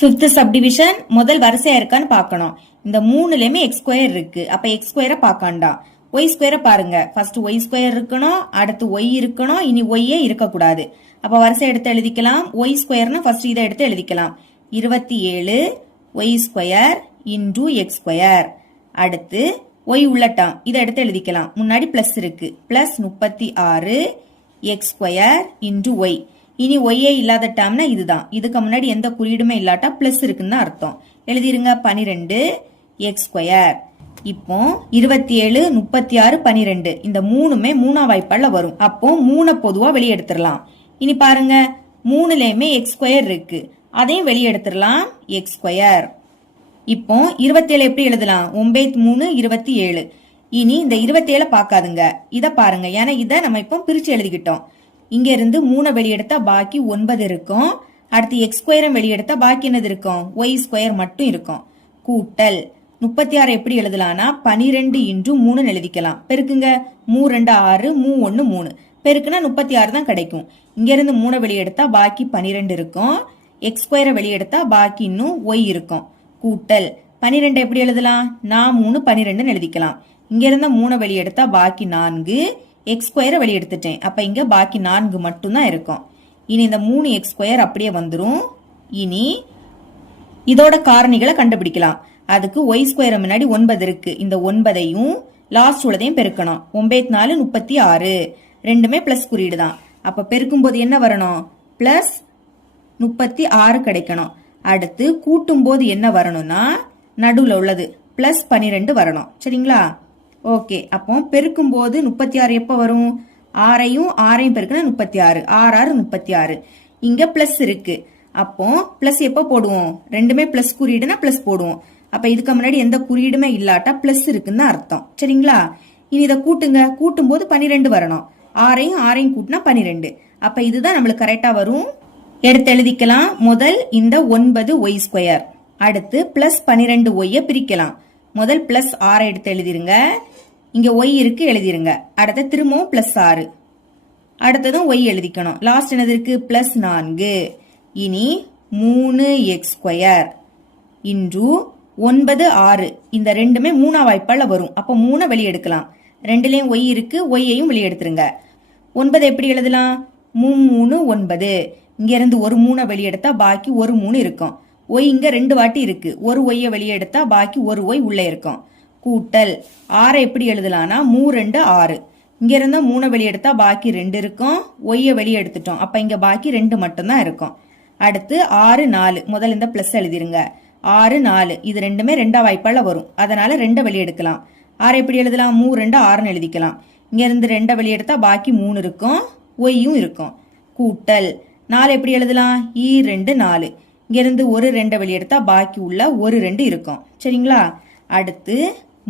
5th subdivision. முதல் வரிசையா இருக்கான்னு பார்க்கணும். இந்த 3லயுமே x² இருக்கு. அப்ப x² பார்க்காண்டா. y² பாருங்க. ஃபர்ஸ்ட் y² இருக்கணும், அடுத்து y இருக்கணும், இனி y இருக்கக்கூடாது. அப்ப வரிசை எடுத்து எழுதிக்கலாம். y² ஃபர்ஸ்ட் இதை எடுத்து எழுதிக்கலாம். 27 y² இன்டு x². அடுத்து y உள்ளட்டாம், இதை எடுத்து எழுதிக்கலாம். முன்னாடி பிளஸ் இருக்கு. Plus 36 x² into y. இனி ஒய்யே இல்லாத டேம்னா இதுதான். இதுக்கு முன்னாடி எந்த குறியீடுமே இல்லாட்டா பிளஸ் இருக்குன்னு அர்த்தம். எழுதிருங்க. 12 x². இப்போ 27 36 12, இந்த மூணுமே 3ஆம் வாய்ப்பால வரும். அப்போ 3 பொதுவா வெளியே எடுத்துடலாம். இனி பாருங்க, 3லயுமே x² இருக்கு, அதையும் வெளியே எடுத்துடலாம். x². இப்போ 27 எப்படி எழுதலாம்? 9 3 27. இனி இந்த 27 பார்க்காதுங்க, இத பாருங்க. ஏன்னா இதை நம்ம இப்போ பிரிச்சு எழுதிக்கிட்டோம். இங்க இருந்து 3 வெளியெடுத்தா பாக்கி 9 இருக்கும். அடுத்து x² வெளியெடுத்தா பாக்கி என்னது இருக்கும்? y² மட்டும் இருக்கும். கூட்டல் 36 எப்படி எழுதலாம்னா 12 இன்டு 3 எழுதிக்கலாம். பெருக்குங்க. 3 2 6, 3 1 3, பெருக்குனா 36 தான் கிடைக்கும். இங்க இருந்து 3 வெளியெடுத்தா பாக்கி 12 இருக்கும். x² வெளியெடுத்தா பாக்கி இன்னும் y இருக்கும். கூட்டல் 12 எப்படி எழுதலாம்? 3 12 எழுதிக்கலாம். இங்க இருந்த 3 வெளியெடுத்தா பாக்கி 4, x² வெளியெடுத்துட்டேன், அப்ப இங்க பாக்கி 4 மட்டும்தான் இருக்கும். இனி இந்த 3x² அப்படியே வந்துரும். இனி இதோட காரணிகளை கண்டுபிடிக்கலாம். அதுக்கு y² முன்னாடி 9 இருக்கு, இந்த 9ஐயும் லாஸ்ட் உள்ளதையும் பெருக்கணும். 9 4 36, ரெண்டுமே பிளஸ் குறியீடு தான். அப்ப பெருக்கும் போது என்ன வரணும்? பிளஸ் 36 கிடைக்கணும். அடுத்து கூட்டும் போது என்ன வரணும்னா நடுவுல உள்ளது பிளஸ் 12 வரணும். சரிங்களா? ஓகே. அப்போ பெருக்கும் போது 36 எப்ப வரும்? 6ஐயும் பெருக்குனா 36, 6 6 36. இங்க பிளஸ் இருக்கு, அப்போ பிளஸ் எப்ப போடுவோம்? ரெண்டுமே பிளஸ் குறியீடுனா பிளஸ் போடுவோம். அப்ப இதுக்கு முன்னாடி எந்த குறியீடுமே இல்லாட்டா பிளஸ் இருக்குன்னு அர்த்தம். சரிங்களா? இனி இதை கூட்டுங்க. கூட்டும் போது 12 வரணும். 6ஐயும் கூட்டினா 12. அப்ப இதுதான் நம்மளுக்கு கரெக்டா வரும். எடுத்து எழுதிக்கலாம். முதல் இந்த 9y², அடுத்து பிளஸ் 12y பிரிக்கலாம். முதல் பிளஸ் 6 எடுத்து எழுதிருங்க. இங்க y இருக்கு, எழுதிருங்க. அடுத்து திரும்பவும் பிளஸ் 6, அடுத்ததும் y எழுதிக்கணும். லாஸ்ட் என்னது இருக்கு? பிளஸ் 4. இனி 3x² இன்டு 9 6, இந்த ரெண்டுமே 3ஆம் வாய்ப்பால வரும். அப்போ 3 வெளியே எடுக்கலாம். ரெண்டுலயும் y இருக்கு, yயையும் வெளியே எடுத்துருங்க. 9 எப்படி எழுதலாம்? 3 9. இங்க இருந்து ஒரு 3 வெளியே எடுத்தா பாக்கி ஒரு 3 இருக்கும். y இங்க 2 வாட்டி இருக்கு, ஒரு y வெளியே எடுத்தா பாக்கி ஒரு y உள்ள இருக்கும். கூட்டல் 6 எப்படி எழுதலாம்னா 3 2 6. இங்க இருந்தா 3 வெளியே எடுத்தா பாக்கி 2 இருக்கும், y வெளியே எடுத்துட்டோம். அப்ப இங்க பாக்கி 2 மட்டும்தான் இருக்கும். அடுத்து 6 4, முதல்ல இந்த பிளஸ் எழுதிருங்க. 6 4, இது ரெண்டுமே 2ஆம் வாய்ப்பால வரும். அதனால 2 வெளியே எடுக்கலாம். 6 எப்படி எழுதலாம்? 3 2 6ன்னு எழுதிக்கலாம். இங்க இருந்து 2 வெளியே எடுத்தா பாக்கி 3 இருக்கும், yயும் இருக்கும். கூட்டல் 4 எப்படி எழுதலாம்? 2 4. இங்க இருந்து ஒரு 2 வெளியே எடுத்தா பாக்கி உள்ள ஒரு 2 இருக்கும். சரிங்களா? அடுத்து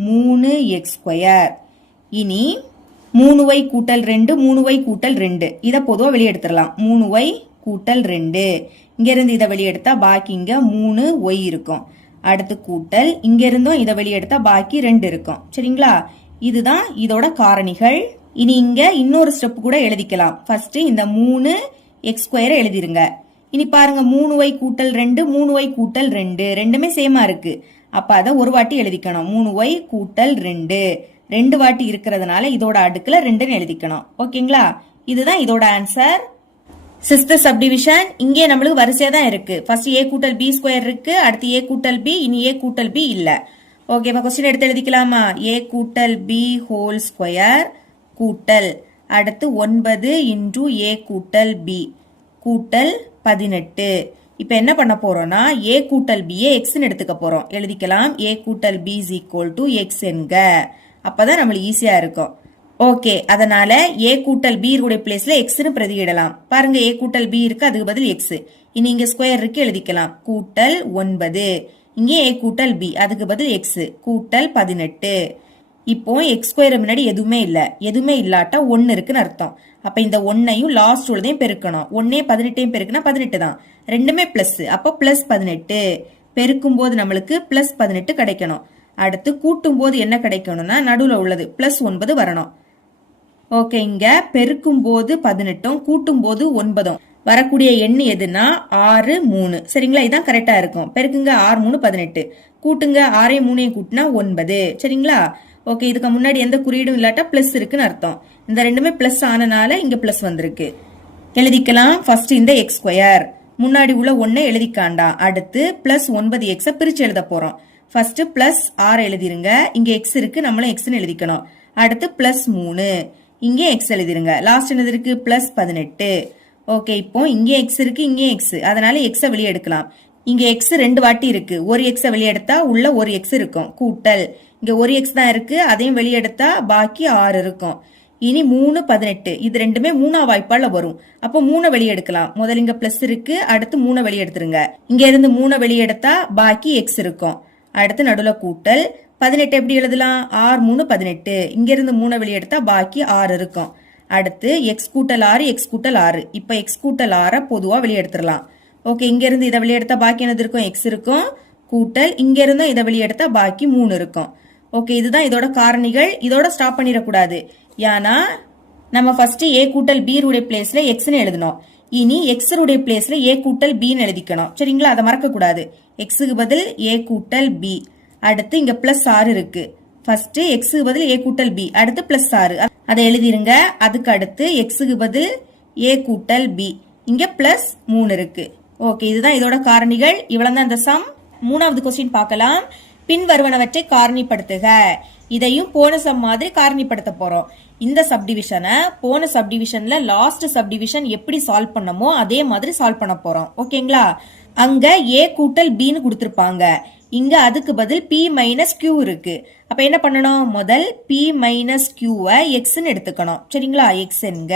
3x². இனி 3y கூட்டல் 2 3y கூட்டல் 2 இதை பொதுவா வெளியே எடுத்துடலாம். 3y கூட்டல் 2 இங்க இருந்து இதை வெளியே எடுத்தா பாக்கி இங்க 3y இருக்கும். அடுத்து கூட்டல் இங்க இருந்தும் இதை வெளியே எடுத்தா பாக்கி 2 இருக்கும். சரிங்களா? இதுதான் இதோட காரணிகள். இனி இங்க இன்னொரு ஸ்டெப் கூட எழுதிக்கலாம். ஃபர்ஸ்ட் இந்த 3x² எழுதிருங்க. இனி பாருங்க 3y கூட்டல் 2 3y கூட்டல் 2 ரெண்டுமே சேமா இருக்கு. அப்ப அதை ஒரு வாட்டி எழுதிக்கணும். 3y கூட்டல் 2 2 வாட்டி இருக்கிறதுனால இதோட அடுக்குல 2ன்னு எழுதிக்கணும். ஓகேங்களா? இதுதான் இதோட ஆன்சர். சிக்ஸ்த் சப்டிவிஷன் இங்கே நம்மளுக்கு வரிசையா தான் இருக்கு. ஃபர்ஸ்ட் a கூட்டல் b² இருக்கு, அடுத்து a கூட்டல் b, இனி a கூட்டல் b இல்ல. ஓகேவா? கொஸ்டின் எடுத்து எழுதிக்கலாமா? a கூட்டல் b ஹோல் ஸ்கொயர் கூட்டல் அடுத்து 9 இன்டு a கூட்டல் b கூட்டல் 18. இப்ப என்ன பண்ண போறோம்னா a கூட்டல் b xன்னு எடுத்துக்க போறோம். எழுதிக்கலாம் a கூட்டல் b is equal to x என்க. அப்பதான் நம்மளுக்கு ஈஸியா இருக்கும். ஓகே, அதனால a கூட்டல் b உடைய பிளேஸ்ல xன்னு பிரதியிடலாம். பாருங்க a கூட்டல் b இருக்கு, அதுக்கு பதில் x. இனி இங்க ஸ்கொயர் இருக்கு, எழுதிக்கலாம் கூட்டல் 9. இங்கே a கூட்டல் b அதுக்கு பதில் x கூட்டல் 18. இப்போ x² முன்னாடி எதுவுமே இல்ல, எதுவுமே இல்லாட்டா 1 இருக்குன்னு அர்த்தம். அப்ப இந்த 1ஐயும் லாஸ்ட் உள்ளதையும் பெருக்கணும். 1 18 பெருக்குனா 18 தான். ரெண்டுமே பிளஸ், அப்போ பிளஸ் 18. பெருக்கும் போது நம்மளுக்கு பிளஸ் 18 கிடைக்கணும். அடுத்து கூட்டும் போது என்ன கிடைக்கணும்னா நடுவுல உள்ளது பிளஸ் 9 வரணும். ஓகே, இங்க பெருக்கும் போது 18 கூட்டும் போது 9 வரக்கூடிய எண் எதுனா 6 3. சரிங்களா? இதான் கரெக்டா இருக்கும். பெருக்குங்க 6 3 18, கூட்டுங்க 6 3 கூட்டினா 9. சரிங்களா? ஓகே, இதுக்கு முன்னாடி எந்த குறியீடும் இல்லாட்டா பிளஸ் இருக்குன்னு அர்த்தம். இந்த ரெண்டுமே பிளஸ் ஆனனால இங்க பிளஸ் வந்திருக்கு. எழுதிக்கலாம். ஃபர்ஸ்ட் இந்த x² முன்னாடி உள்ள 1 எழுதிக்காண்டா. அடுத்து பிளஸ் 9x பிரிச்சு எழுத போறோம். First plus 6 எழுதிருங்க. இங்க x இருக்கு, நம்மளும் xன்னு எழுதிக்கணும். அடுத்து பிளஸ் 3 இங்கே x எழுதிருங்க. லாஸ்ட் என்னது இருக்கு? பிளஸ் 18. ஓகே, இப்போ இங்கே x இருக்கு, இங்கே x, அதனால x வெளியே எடுக்கலாம். இங்க x 2 வாட்டி இருக்கு. ஒரு x வெளியே எடுத்தா உள்ள ஒரு x இருக்கும். கூட்டல் இங்க ஒரு x தான் இருக்கு, அதையும் வெளியே எடுத்தா பாக்கி 6 இருக்கும். இனி 3 18 இது ரெண்டுமே 3ஆ வாய்ப்பால வரும். அப்போ 3 வெளியே எடுக்கலாம். முதல்ல இங்க பிளஸ் இருக்கு, அடுத்து 3 வெளியே எடுத்துருங்க. இங்க இருந்து 3 வெளியே எடுத்தா பாக்கி x இருக்கும். அடுத்து நடுவுல கூட்டல் 18 எப்படி எழுதலாம்? 6 3 18. இங்க இருந்து 3 வெளியே எடுத்தா பாக்கி 6 இருக்கும். அடுத்து x கூட்டல் 6 x கூட்டல் 6. இப்ப x கூட்டல் 6 பொதுவா வெளியே எடுத்துடலாம். ஓகே, இங்க இருந்து இதை வெளியே எடுத்தா பாக்கி என்னது இருக்கும்? x இருக்கும். கூட்டல் இங்க இருந்தும் இதை வெளியே எடுத்தா பாக்கி 3 இருக்கும். ஓகே, இதுதான் இதோட காரணிகள். இதோட ஸ்டாப் பண்ணிடக்கூடாது. ஏன்னா நம்ம ஃபர்ஸ்ட் a கூட்டல் b உடைய பிளேஸ்ல xன்னு எழுதணும். இனி x உடைய பிளேஸ்ல a கூட்டல் bன்னு எழுதிக்கணும். சரிங்களா? அதை மறக்க கூடாது. xக்கு பதில் a கூட்டல் b. அடுத்து இங்க பிளஸ் 6 இருக்கு. ஃபர்ஸ்ட் xக்கு பதில் a கூட்டல் b, அடுத்து பிளஸ் 6 அதை எழுதிருங்க. அதுக்கு அடுத்து xக்கு பதில் a கூட்டல் b, இங்க பிளஸ் 3 இருக்கு. ஓகே, இதுதான் இதோட காரணிகள். இவ்வளவுதான் இந்த சம். மூணாவது கொஸ்டின் பார்க்கலாம். பின் வருவனவற்றை காரணிப்படுத்துக. இதையும் போன சம் மாதிரி காரணிப்படுத்த போறோம். இந்த சப்டிவிஷனை போன சப்டிவிஷன்ல லாஸ்ட் சப்டிவிஷன் எப்படி சால்வ் பண்ணமோ அதே மாதிரி சால்வ் பண்ண போறோம். ஓகேங்களா? அங்க a கூட்டல் bன்னு கொடுத்திருப்பாங்க. இங்க அதுக்கு பதில் p மைனஸ் q இருக்கு. அப்ப என்ன பண்ணணும்? முதல் p மைனஸ் q xன்னு எடுத்துக்கணும். சரிங்களா? x என்க.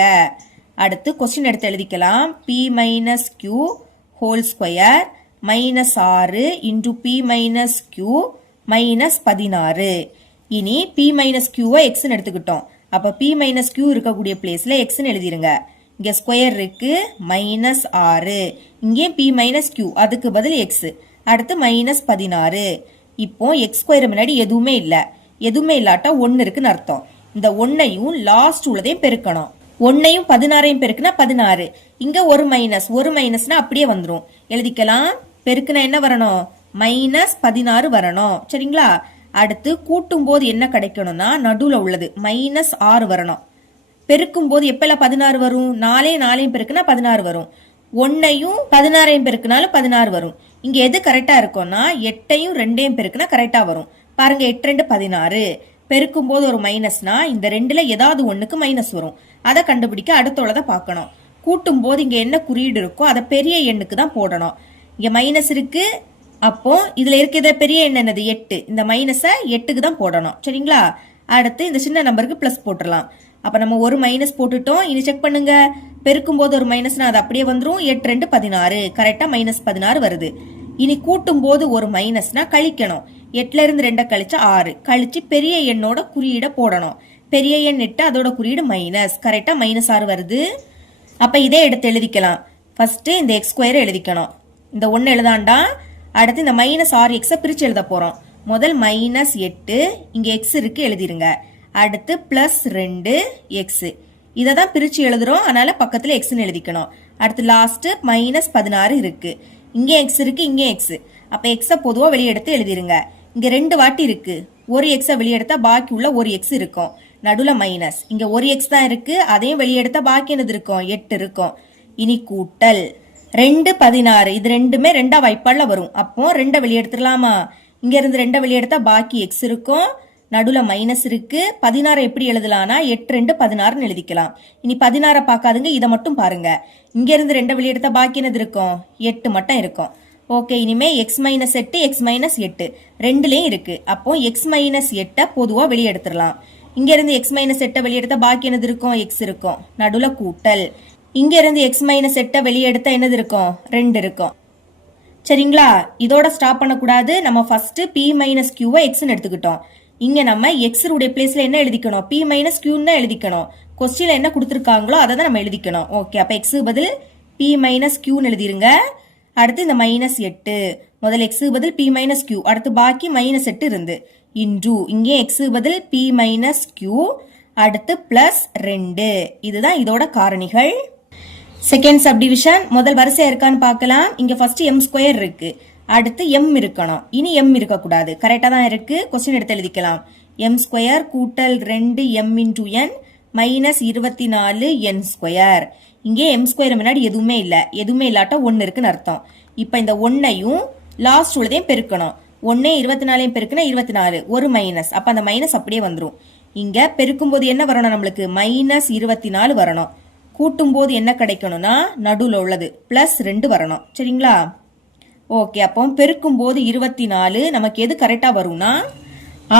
அடுத்து கொஸ்டின் எடுத்து எழுதிக்கலாம். p minus q whole square minus 6 into p minus q minus 16. இனி p மைனஸ் q xன்னு எடுத்துக்கிட்டோம். அப்ப p மைனஸ் q இருக்கக்கூடிய பிளேஸ்ல xன்னு எழுதிருங்க. இங்க ஸ்கொயர் இருக்கு, மைனஸ் 6. இங்கே p மைனஸ் q அதுக்கு பதில் x. அடுத்து மைனஸ் 16. இப்போ x² முன்னாடி எதுவுமே இல்ல, எதுவுமே இல்லாட்டா 1 இருக்குன்னு அர்த்தம். இந்த 1ஐயும் லாஸ்ட் உள்ளதையும் பெருக்கணும். 1ஐயும் 16ஐயும் பெருக்குனா 16. இங்க ஒரு மைனஸ்னா அப்படியே வந்துரும். எழுதிக்கலாம். பெருக்குனா என்ன வரணும்? மைனஸ் 16 வரணும். சரிங்களா? அடுத்து கூட்டும் போது என்ன கிடைக்கணும்னா நடுவுல உள்ளது மைனஸ் 6 வரணும். பெருக்கும் போது எப்பெல்லாம் 16 வரும்? 4 பெருக்குனா 16 வரும். 1ஐயும் 16ஐயும் பெருக்குனாலும் 16 வரும். இங்க எது கரெக்டா இருக்கும்னா 8ஐயும் 2ஐயும் பெருக்குனா கரெக்டா வரும். பாருங்க 8 2 16. பெருக்கும் போது ஒரு மைனஸ்னா இந்த ரெண்டுல ஏதாவது ஒண்ணுக்கு மைனஸ் வரும். அதை கண்டுபிடிக்க அடுத்தோட பார்க்கணும். கூட்டும் போது இங்க என்ன குறியீடு இருக்கோ அதை பெரிய எண்ணுக்கு தான் போடணும். இங்க மைனஸ் இருக்கு, அப்போ இதுல இருக்கிற பெரிய எண் என்னது? 8. இந்த மைனஸ 8க்கு தான் போடணும். சரிங்களா? அடுத்து இந்த சின்ன நம்பருக்கு பிளஸ் போட்டுடலாம். அப்ப நம்ம ஒரு மைனஸ் போட்டுட்டோம். இனி செக் பண்ணுங்க. பெருக்கும் போது ஒரு மைனஸ்னா அது அப்படியே வந்துரும். 8 2 16 கரெக்டா -16 வருது. இனி கூட்டும் போது ஒரு மைனஸ்னா கழிக்கணும். 8ல இருந்து 2 கழிச்சா 6 கழிச்சு பெரிய எண்ணோட குறியீட போடணும். பெரிய எண் 8 அதோட குறியீடு மைனஸ் கரெக்டா -6 வருது. அப்ப இதே எடுத்து எழுதிக்கலாம். ஃபர்ஸ்ட் இந்த எக்ஸ் ஸ்கொயர் எழுதிக்கணும். இந்த 1 எழுதாண்டா. அடுத்து இந்த -6x பிரிச்சு எழுத போறோம். முதல் -8 இங்க எக்ஸ் இருக்கு எழுதிருங்க. அடுத்து +2x இதை தான் பிரிச்சு எழுதுறோம். அதனால பக்கத்துல எக்ஸ்ன்னு எழுதிக்கணும். அடுத்து லாஸ்ட் -16 இருக்கு. இங்க எக்ஸ் இருக்கு, இங்க எக்ஸ். அப்ப எக்ஸ பொதுவா வெளியே எடுத்து எழுதிருங்க. இங்க 2 வாட்டி இருக்கு. ஒரு எக்ஸ வெளியே எடுத்தா பாக்கி உள்ள ஒரு எக்ஸ் இருக்கும். நடுவுல மைனஸ். இங்க ஒரு எக்ஸ் தான் இருக்கு. அதையும் வெளியே எடுத்தா பாக்கி என்னது இருக்கும்? 8 இருக்கும். இனி கூட்டல் 2 16 இது ரெண்டுமே 2ஆ வாய்ப்பாடுல வரும். அப்போ 2 வெளியே எடுத்துடலாமா? இங்க இருந்து 2 வெளியே எடுத்தா பாக்கி எக்ஸ் இருக்கும். நடுவுல மைனஸ் இருக்கு. 16 எப்படி எழுதலாம்னா 8 2 16 எழுதிக்கலாம். இனி 16 பார்க்காதுங்க, இதை மட்டும் பாருங்க. இங்க இருந்து 2 வெளியே எடுத்தா பாக்கி என்னது இருக்கும்? 8 மட்டும் இருக்கும். ஓகே, இனிமே x - 8 x - 8 ரெண்டுலயும் இருக்கு. அப்போ x - 8 பொதுவா வெளியே எடுத்துடலாம். இங்க இருந்து x - 8 வெளியே எடுத்தா பாக்கி என்னது இருக்கும்? x இருக்கும். நடுவுல கூட்டல். இங்க இருந்து x - 8 வெளியே எடுத்தா என்னது இருக்கும்? 2 இருக்கும். சரிங்களா? இதோட ஸ்டாப் பண்ணக்கூடாது. நம்ம ஃபர்ஸ்ட் p - q எக்ஸ்ன்னு எடுத்துக்கிட்டோம். இங்க நம்ம எக்ஸ் உடைய பிளேஸ்ல என்ன எழுதிக்கணும்? p - q தான் எழுதிக்கணும். கொஸ்டின்ல என்ன கொடுத்துருக்காங்களோ அதை தான் நம்ம எழுதிக்கணும். ஓகே, அப்ப x பதில் p - q எழுதிருங்க. அடுத்து இந்த -8 முதல் x பதில் p - q அடுத்து பாக்கி -8 இருந்து இன்டு இங்கே x பதில் p - q அடுத்து +2 இதுதான் இதோட காரணிகள். செகண்ட் சப்டிவிஷன் முதல் வரிசையா இருக்கான்னு பார்க்கலாம். இங்க ஃபர்ஸ்ட் m² இருக்கு. அடுத்து m இருக்கணும். இனி m இருக்கக்கூடாது. கரெக்டா தான் இருக்கு. கொஸ்டின் எடுத்து எழுதிக்கலாம். m² கூட்டல் 2m × n -24n². இங்கே m² முன்னாடி எதுவுமே இல்ல. எதுவுமே இல்லாட்டா 1 இருக்குன்னு அர்த்தம். இப்ப இந்த 1ஐயும் லாஸ்ட் உள்ளதையும் பெருக்கணும். 1 24 பெருக்குனா 24 ஒரு மைனஸ். அப்ப அந்த மைனஸ் அப்படியே வந்துரும். இங்க பெருக்கும் போது என்ன வரணும்? நம்மளுக்கு -24 வரணும். கூட்டும் போது என்ன கிடைக்கணும்னா நடுவுல உள்ளது +2 வரணும். சரிங்களா? ஓகே, அப்போ பெருக்கும் போது 24 நமக்கு எது கரெக்டா வரும்னா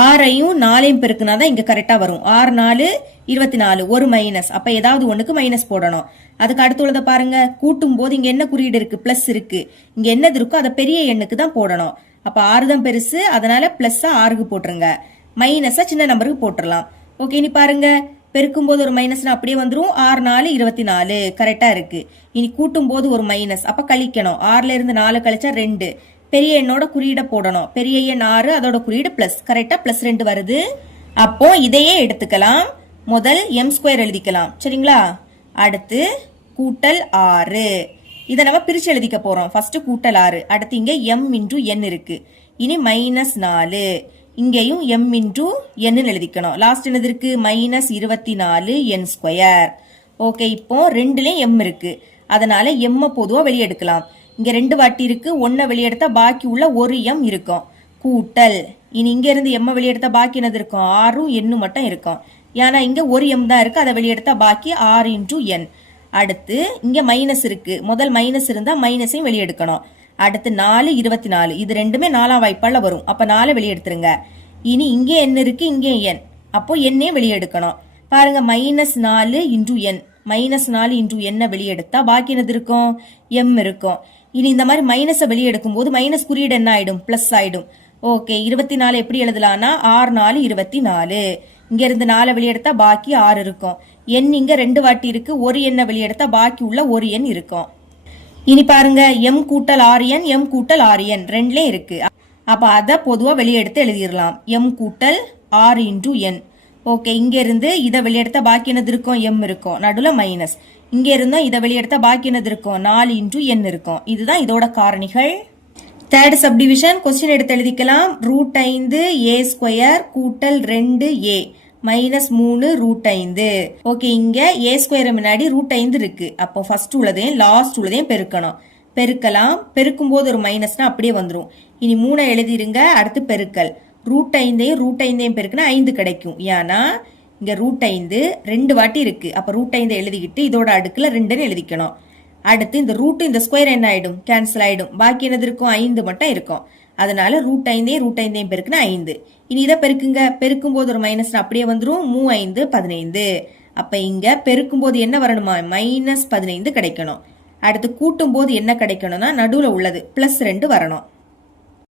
6ஐயும் 4ஐயும் பெருக்குனாதான் இங்க கரெக்டா வரும். 6 4 24 ஒரு மைனஸ். அப்ப ஏதாவது ஒண்ணுக்கு மைனஸ் போடணும். அதுக்கு அடுத்து உள்ளத பாருங்க. கூட்டும் போது இங்க என்ன குறியீடு இருக்கு? பிளஸ் இருக்கு. இங்க என்னது இருக்கோ அதை பெரிய எண்ணுக்கு தான் போடணும். அப்ப 6 தான் பெருசு. அதனால பிளஸ் 6க்கு போட்டுருங்க. மைனஸா சின்ன நம்பருக்கு போட்டுடலாம். ஓகே, இனி பாருங்க. பெருக்கும் போது ஒரு மைனஸ்னா அப்படியே வந்துரும். 6 4 24 கரெக்டா இருக்கு. இனி கூட்டும் போது ஒரு மைனஸ். அப்ப கழிக்கணும். 6ல இருந்து 4 கழிச்சா 2. பெரிய எண்ணோட குறியீட போடணும். பெரிய எண் 6 அதோட குறியீடு பிளஸ். கரெக்டா +2 வருது. அப்போ இதையே எடுத்துக்கலாம். முதல் m² எழுதிக்கலாம். சரிங்களா? அடுத்து கூட்டல் 6 இதை நம்ம பிரிச்சு எழுதிக்க போறோம். ஃபர்ஸ்ட் கூட்டல் 6 அடுத்து இங்க m × n இருக்கு. இனி -4 இங்கேயும் m × n எழுதிக்கணும். லாஸ்ட் என்னது இருக்கு? -24n². ஓகே, இப்போ ரெண்டுலயும் m இருக்கு. அதனால m பொதுவா வெளியே எடுக்கலாம். இங்க 2 வாட்டி இருக்கு. 1 வெளியே எடுத்தா பாக்கி உள்ள ஒரு m இருக்கும். கூட்டல் இனி இங்க இருந்து m வெளியே எடுத்தா பாக்கி என்னது இருக்கும்? 6 n மட்டும் இருக்கும். ஏன்னா இங்க ஒரு m தான் இருக்கு. அதை வெளியே எடுத்தா பாக்கி 6 × n. அடுத்து இங்க மைனஸ் இருக்கு. முதல் மைனஸ் இருந்தா மைனஸையும் வெளியே எடுக்கணும். அடுத்து 4 24 இது ரெண்டுமே 4ஆம் வாய்ப்பாடுல வரும். அப்ப 4 வெளியே எடுத்துருங்க. இனி இங்கே n இருக்கு, இங்கே n. அப்போ n வெளியே எடுக்கணும். பாருங்க, -4 × n -4 × n வெளியே எடுத்தா பாக்கி என்னது இருக்கும்? m இருக்கும். இனி இந்த மாதிரி மைனஸை வெளியே எடுக்கும் போது மைனஸ் குறியீடு என்ன ஆயிடும்? பிளஸ் ஆயிடும். ஓகே, 24 எப்படி எழுதலாம்னா 6 4 24. இங்க இருந்து 4 வெளியே எடுத்தா பாக்கி 6 இருக்கும். n இங்க 2 வாட்டி இருக்கு. ஒரு எண்ணை வெளியே எடுத்தா பாக்கி உள்ள ஒரு எண் இருக்கும். இனி பாருங்க, m கூட்டல் 6n m கூட்டல் 6n ரெண்டுலயும் இருக்கு. அப்ப அதை பொதுவா வெளியே எடுத்து எழுதிடலாம். m கூட்டல் 6 × n. ஓகே, இங்க இருந்து இதை வெளியே எடுத்தா பாக்கி என்னது இருக்கும்? m இருக்கும். நடுவுல மைனஸ். இங்க இருந்தும் இதை வெளியே எடுத்தா பாக்கி என்னது இருக்கும்? 4 × n இருக்கும். இதுதான் இதோட காரணிகள். தேர்ட் சப்டிவிஷன் கொஸ்டின் எடுத்து எழுதிக்கலாம். √5 a² கூட்டல் 2a -3 √5. ஓகே, இங்க a² முன்னாடி √5 இருக்கு. அப்போ ஃபர்ஸ்ட் உள்ளதையும் லாஸ்ட் உள்ளதையும் பெருக்கணும். பெருக்கலாம். பெருக்கும் போது ஒரு மைனஸ்னா அப்படியே வந்துரும். இனி 3 எழுதிருங்க. அடுத்து பெருக்கல். √5ஐயும் √5ஐயும் பெருக்குனா 5 கிடைக்கும். ஏன்னா இங்க √5 2 வாட்டி இருக்கு. அப்ப √5 எழுதிக்கிட்டு இதோட அடுக்குல 2ன்னு எழுதிக்கணும். அடுத்து இந்த ரூட் இந்த ஸ்கொயர் என்ன ஆயிடும்? கேன்சல் ஆயிடும். பாக்கி என்னது இருக்கும்? 5 மட்டும் இருக்கும். அதனால √5ஐயும் √5ஐயும் பெருக்குனா 5. இனி இதை பெருக்குங்க. பெருக்கும் போது ஒரு மைனஸ் அப்படியே வந்துரும். 3 5 15. அப்ப இங்க பெருக்கும் போது என்ன வரணுமா, -15 கிடைக்கணும். அடுத்து கூட்டும் போது என்ன கிடைக்கணும்னா நடுவுல உள்ளது +2 வரணும்.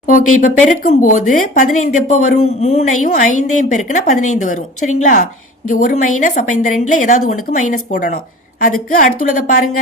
ஓகே, இப்ப பெருக்கும் போது 15 எப்போ வரும், 3ஐயும் 5ஐயும் பெருக்குனா 15 வரும். சரிங்களா, இங்க ஒரு மைனஸ், அப்ப இந்த ரெண்டுல ஏதாவது ஒண்ணுக்கு மைனஸ் போடணும். அதுக்கு அடுத்துள்ளத பாருங்க,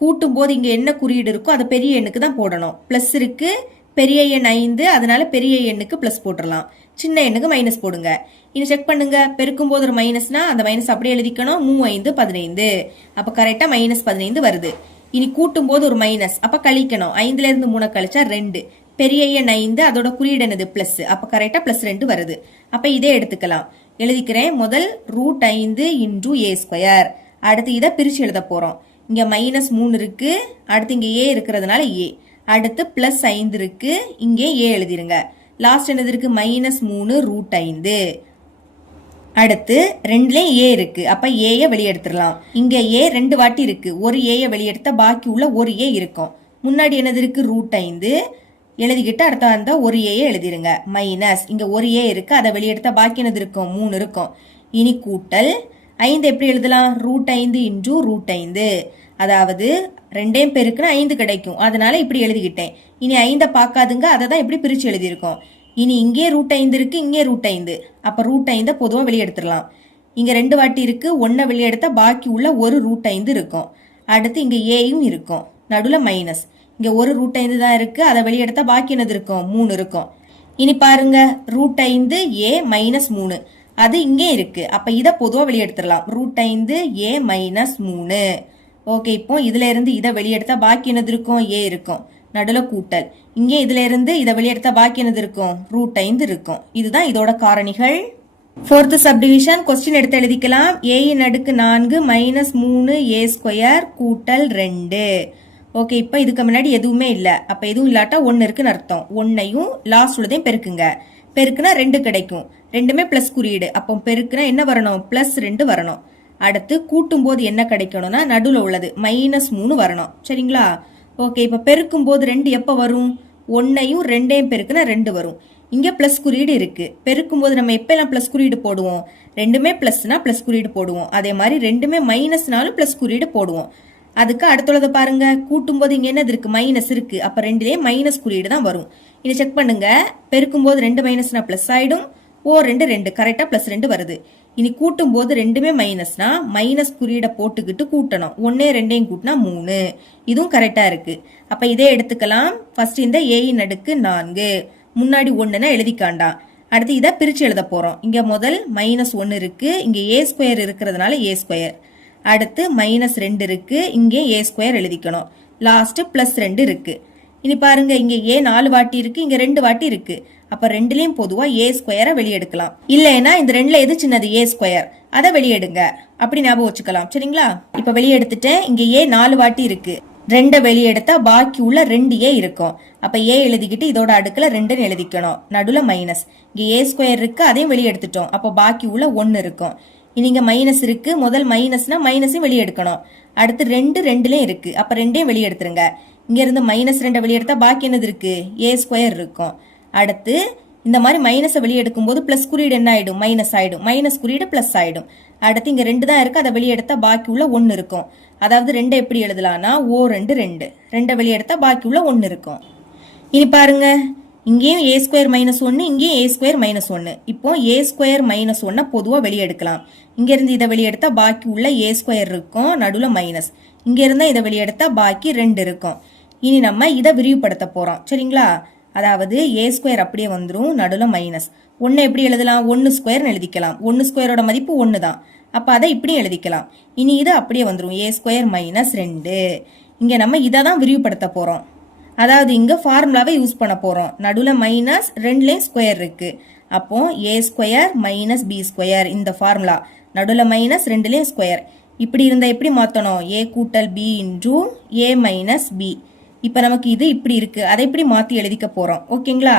கூட்டும் போது இங்க என்ன குறியீடு இருக்கோ அதை பெரிய எண்ணுக்கு தான் போடணும். பிளஸ் இருக்கு, பெரிய எண் 5, அதனால பெரிய எண்ணுக்கு பிளஸ் போட்டுடலாம், சின்ன எண்ணுக்கு மைனஸ் போடுங்க. இனி செக் பண்ணுங்க, பெருக்கும் போது ஒரு மைனஸ்னா அந்த மைனஸ் அப்படியே எழுதிக்கணும். 3 5 15, அப்ப கரெக்டா -15 வருது. இனி கூட்டும் போது ஒரு மைனஸ், அப்ப கழிக்கணும். 5ல இருந்து 3 கழிச்சா 2, பெரிய எண் 5, அதோட குறியீடு என்னது பிளஸ், அப்ப கரெக்டா +2 வருது. அப்ப இதே எடுத்துக்கலாம், எழுதிக்கிறேன். முதல் √5 × a². அடுத்து இதை பிரிச்சு எழுத போறோம். இங்க -3 இருக்கு, அடுத்து இங்க a இருக்கிறதுனால a, அடுத்து +5 இருக்கு, இங்கே a எழுதிருங்க. லாஸ்ட் என்னது இருக்கு, -3 √5. அடுத்து 2லயும் a இருக்கு, அப்ப a வெளியெடுத்துடலாம். இங்க a 2 வாட்டி இருக்கு, ஒரு a வெளியெடுத்தா பாக்கி உள்ள ஒரு a இருக்கும். முன்னாடி என்னது இருக்கு, √5 எழுதிக்கிட்டு அடுத்த அந்த ஒரு a எழுதிருங்க. மைனஸ் இங்க ஒரு a இருக்கு, அதை வெளியெடுத்தா பாக்கி என்னது இருக்கும், 3 இருக்கும். இனி கூட்டல் 5 எப்படி எழுதலாம், √5 × √5, அதாவது 2ஐயும் பெருக்குனா 5 கிடைக்கும், அதனால இப்படி எழுதிக்கிட்டேன். இனி 5 பார்க்காதுங்க, அதை தான் இப்படி பிரிச்சு எழுதியிருக்கோம். இனி இங்கே √5 இருக்கு, இங்கே √5, அப்ப √5 பொதுவா வெளியெடுத்துடலாம். இங்க 2 வாட்டி இருக்கு, 1 வெளியெடுத்தா பாக்கி உள்ள ஒரு √5 இருக்கும். அடுத்து இங்க ஏயும் இருக்கும், நடுவுல மைனஸ், இங்க ஒரு √5 தான் இருக்கு, அதை வெளியெடுத்தா பாக்கி என்னது இருக்கும், 3 இருக்கும். இனி பாருங்க, √5 a -3, அது இங்கே இருக்கு, அப்ப இதை பொதுவா வெளியெடுத்துடலாம். √5 a -3. ஓகே, இப்போ இதுல இருந்து இதை வெளியெடுத்தா பாக்கி என்னது இருக்கும், a இருக்கும், நடுல கூட்டல். இங்கே இதுல இருந்து இதை வெளியெடுத்தா பாக்கி என்னது இருக்கும், √5 இருக்கும். இதுதான் இதோட காரணிகள். 4th சப்டிவிஷன் கொஸ்டின் எடுத்து எழுதிக்கலாம். a⁴ -3a² கூட்டல் 2. ஓகே, இப்போ இதுக்கு முன்னாடி எதுவுமே இல்ல, அப்ப எதுவும் இல்லாட்டா 1 இருக்குன்னு அர்த்தம். 1ஐயும் லாஸ்ட் உள்ளதையும் பெருக்குங்க, பெருக்குனா 2 கிடைக்கும், ரெண்டுமே பிளஸ் குறியீடு, அப்போ பெருக்குனா என்ன வரணும், +2 வரணும். அடுத்து கூட்டும் போது என்ன கிடைக்கணும்னா நடுவுல உள்ளது -3 வரணும். சரிங்களா, ஓகே, இப்ப பெருக்கும் போது 2 எப்ப வரும், 1ஐயும் 2ஐயும் பெருக்குனா 2 வரும். இங்க பிளஸ் குறியீடு இருக்கு, பெருக்கும் போது நம்ம எப்ப எல்லாம் பிளஸ் குறியீடு போடுவோம், ரெண்டுமே பிளஸ்னா பிளஸ் குறியீடு போடுவோம், அதே மாதிரி ரெண்டுமே மைனஸ்னாலும் பிளஸ் குறியீடு போடுவோம். அதுக்கு அடுத்துள்ளத பாருங்க, கூட்டும் போது இங்க என்னது இருக்கு, மைனஸ் இருக்கு, அப்ப ரெண்டுலயே மைனஸ் குறியீடு தான் வரும். இனி செக் பண்ணுங்க, பெருக்கும் போது 2 மைனஸ்னா பிளஸ் ஆயிடும், 2 கரெக்டா +2 வருது. இனி கூட்டும் போது ரெண்டுமே மைனஸ்னா மைனஸ் குறியீட போட்டுக்கிட்டு கூட்டணும், 1 2ஐயும் கூட்டினா 3, இதுவும் கரெக்டா இருக்கு. அப்ப இதே எடுத்துக்கலாம். ஃபர்ஸ்ட் இந்த a⁴ முன்னாடி 1னா எழுதிக்காண்டாம். அடுத்து இதை பிரிச்சு எழுத போறோம். இங்க முதல் -1 இருக்கு, இங்க a² இருக்கிறதுனால a², அடுத்து -2 இருக்கு, இங்கே a² எழுதிக்கணும், லாஸ்ட் +2 இருக்கு. இனி பாருங்க, இங்க a 4 வாட்டி இருக்கு, இங்க 2 வாட்டி இருக்கு, அப்ப ரெண்டுலயும் பொதுவா a² வெளியெடுக்கலாம். இல்லைன்னா இந்த ரெண்டுல எது சின்னது, a², அதை வெளியெடுங்க, அப்படி ஞாபகம் வச்சுக்கலாம். சரிங்களா, இப்ப வெளியெடுத்துட்டேன். இங்க a 4 வாட்டி இருக்கு, 2 வெளியெடுத்தா பாக்கி உள்ள 2a இருக்கும், அப்ப a எழுதிக்கிட்டு இதோட அடுக்குல 2ன்னு எழுதிக்கணும், நடுவுல மைனஸ். இங்க a² இருக்கு, அதையும் வெளியெடுத்துட்டோம், அப்ப பாக்கி உள்ள 1 இருக்கும். இனி இங்க மைனஸ் இருக்கு, முதல் மைனஸ்னா மைனஸையும் வெளியெடுக்கணும். அடுத்து 2 2லயும் இருக்கு, அப்ப 2ஐயும் வெளியெடுத்துருங்க. இங்க இருந்து -2 வெளியெடுத்தா பாக்கி என்னது இருக்கு, a² இருக்கும். அடுத்து இந்த மாதிரி மைனஸை வெளியெடுக்கும் போது பிளஸ் குறியீடு என்ன ஆயிடும், மைனஸ் ஆயிடும், மைனஸ் குறியீடு பிளஸ் ஆயிடும். அடுத்து இங்க 2 தான் இருக்கு, அதை வெளியெடுத்தா பாக்கி உள்ள 1 இருக்கும். அதாவது 2 எப்படி எழுதலாம்னா O2 2, 2 வெளியெடுத்தா பாக்கி உள்ள 1 இருக்கும். இனி பாருங்க, இங்கேயும் a² -1, இங்கேயும் a² -1. இப்போ a² -1 பொதுவா வெளியெடுக்கலாம். இங்க இருந்து இதை வெளியெடுத்தா பாக்கி உள்ள a² இருக்கும், நடுவுல மைனஸ். இங்க இருந்தா இதை வெளியெடுத்தா பாக்கி 2 இருக்கும். இனி நம்ம இதை விரிவுபடுத்த போறோம். சரிங்களா, அதாவது a² அப்படியே வந்துரும், நடுவுல மைனஸ். 1 எப்படி எழுதலாம், 1² எழுதிக்கலாம், 1² மதிப்பு 1 தான், அப்ப அதை இப்படி எழுதிக்கலாம். இனி இது அப்படியே வந்துரும், a² -2. இங்க நம்ம இதை தான் விரிவுபடுத்த போறோம். அதாவது இங்க ஃபார்முலாவை யூஸ் பண்ண போறோம், நடுவுல மைனஸ், ரெண்டுலயும் ஸ்கொயர் இருக்கு, அப்போ a² b², இந்த ஃபார்முலா, நடுவுல மைனஸ், ரெண்டுலயும் ஸ்கொயர். இப்படி இருந்தா எப்படி மாத்தணும், a கூட்டல் b × a - b. இப்ப நமக்கு இது இப்படி இருக்கு, அதை இப்படி மாத்தி எழுதிக்க போறோம். ஓகேங்களா,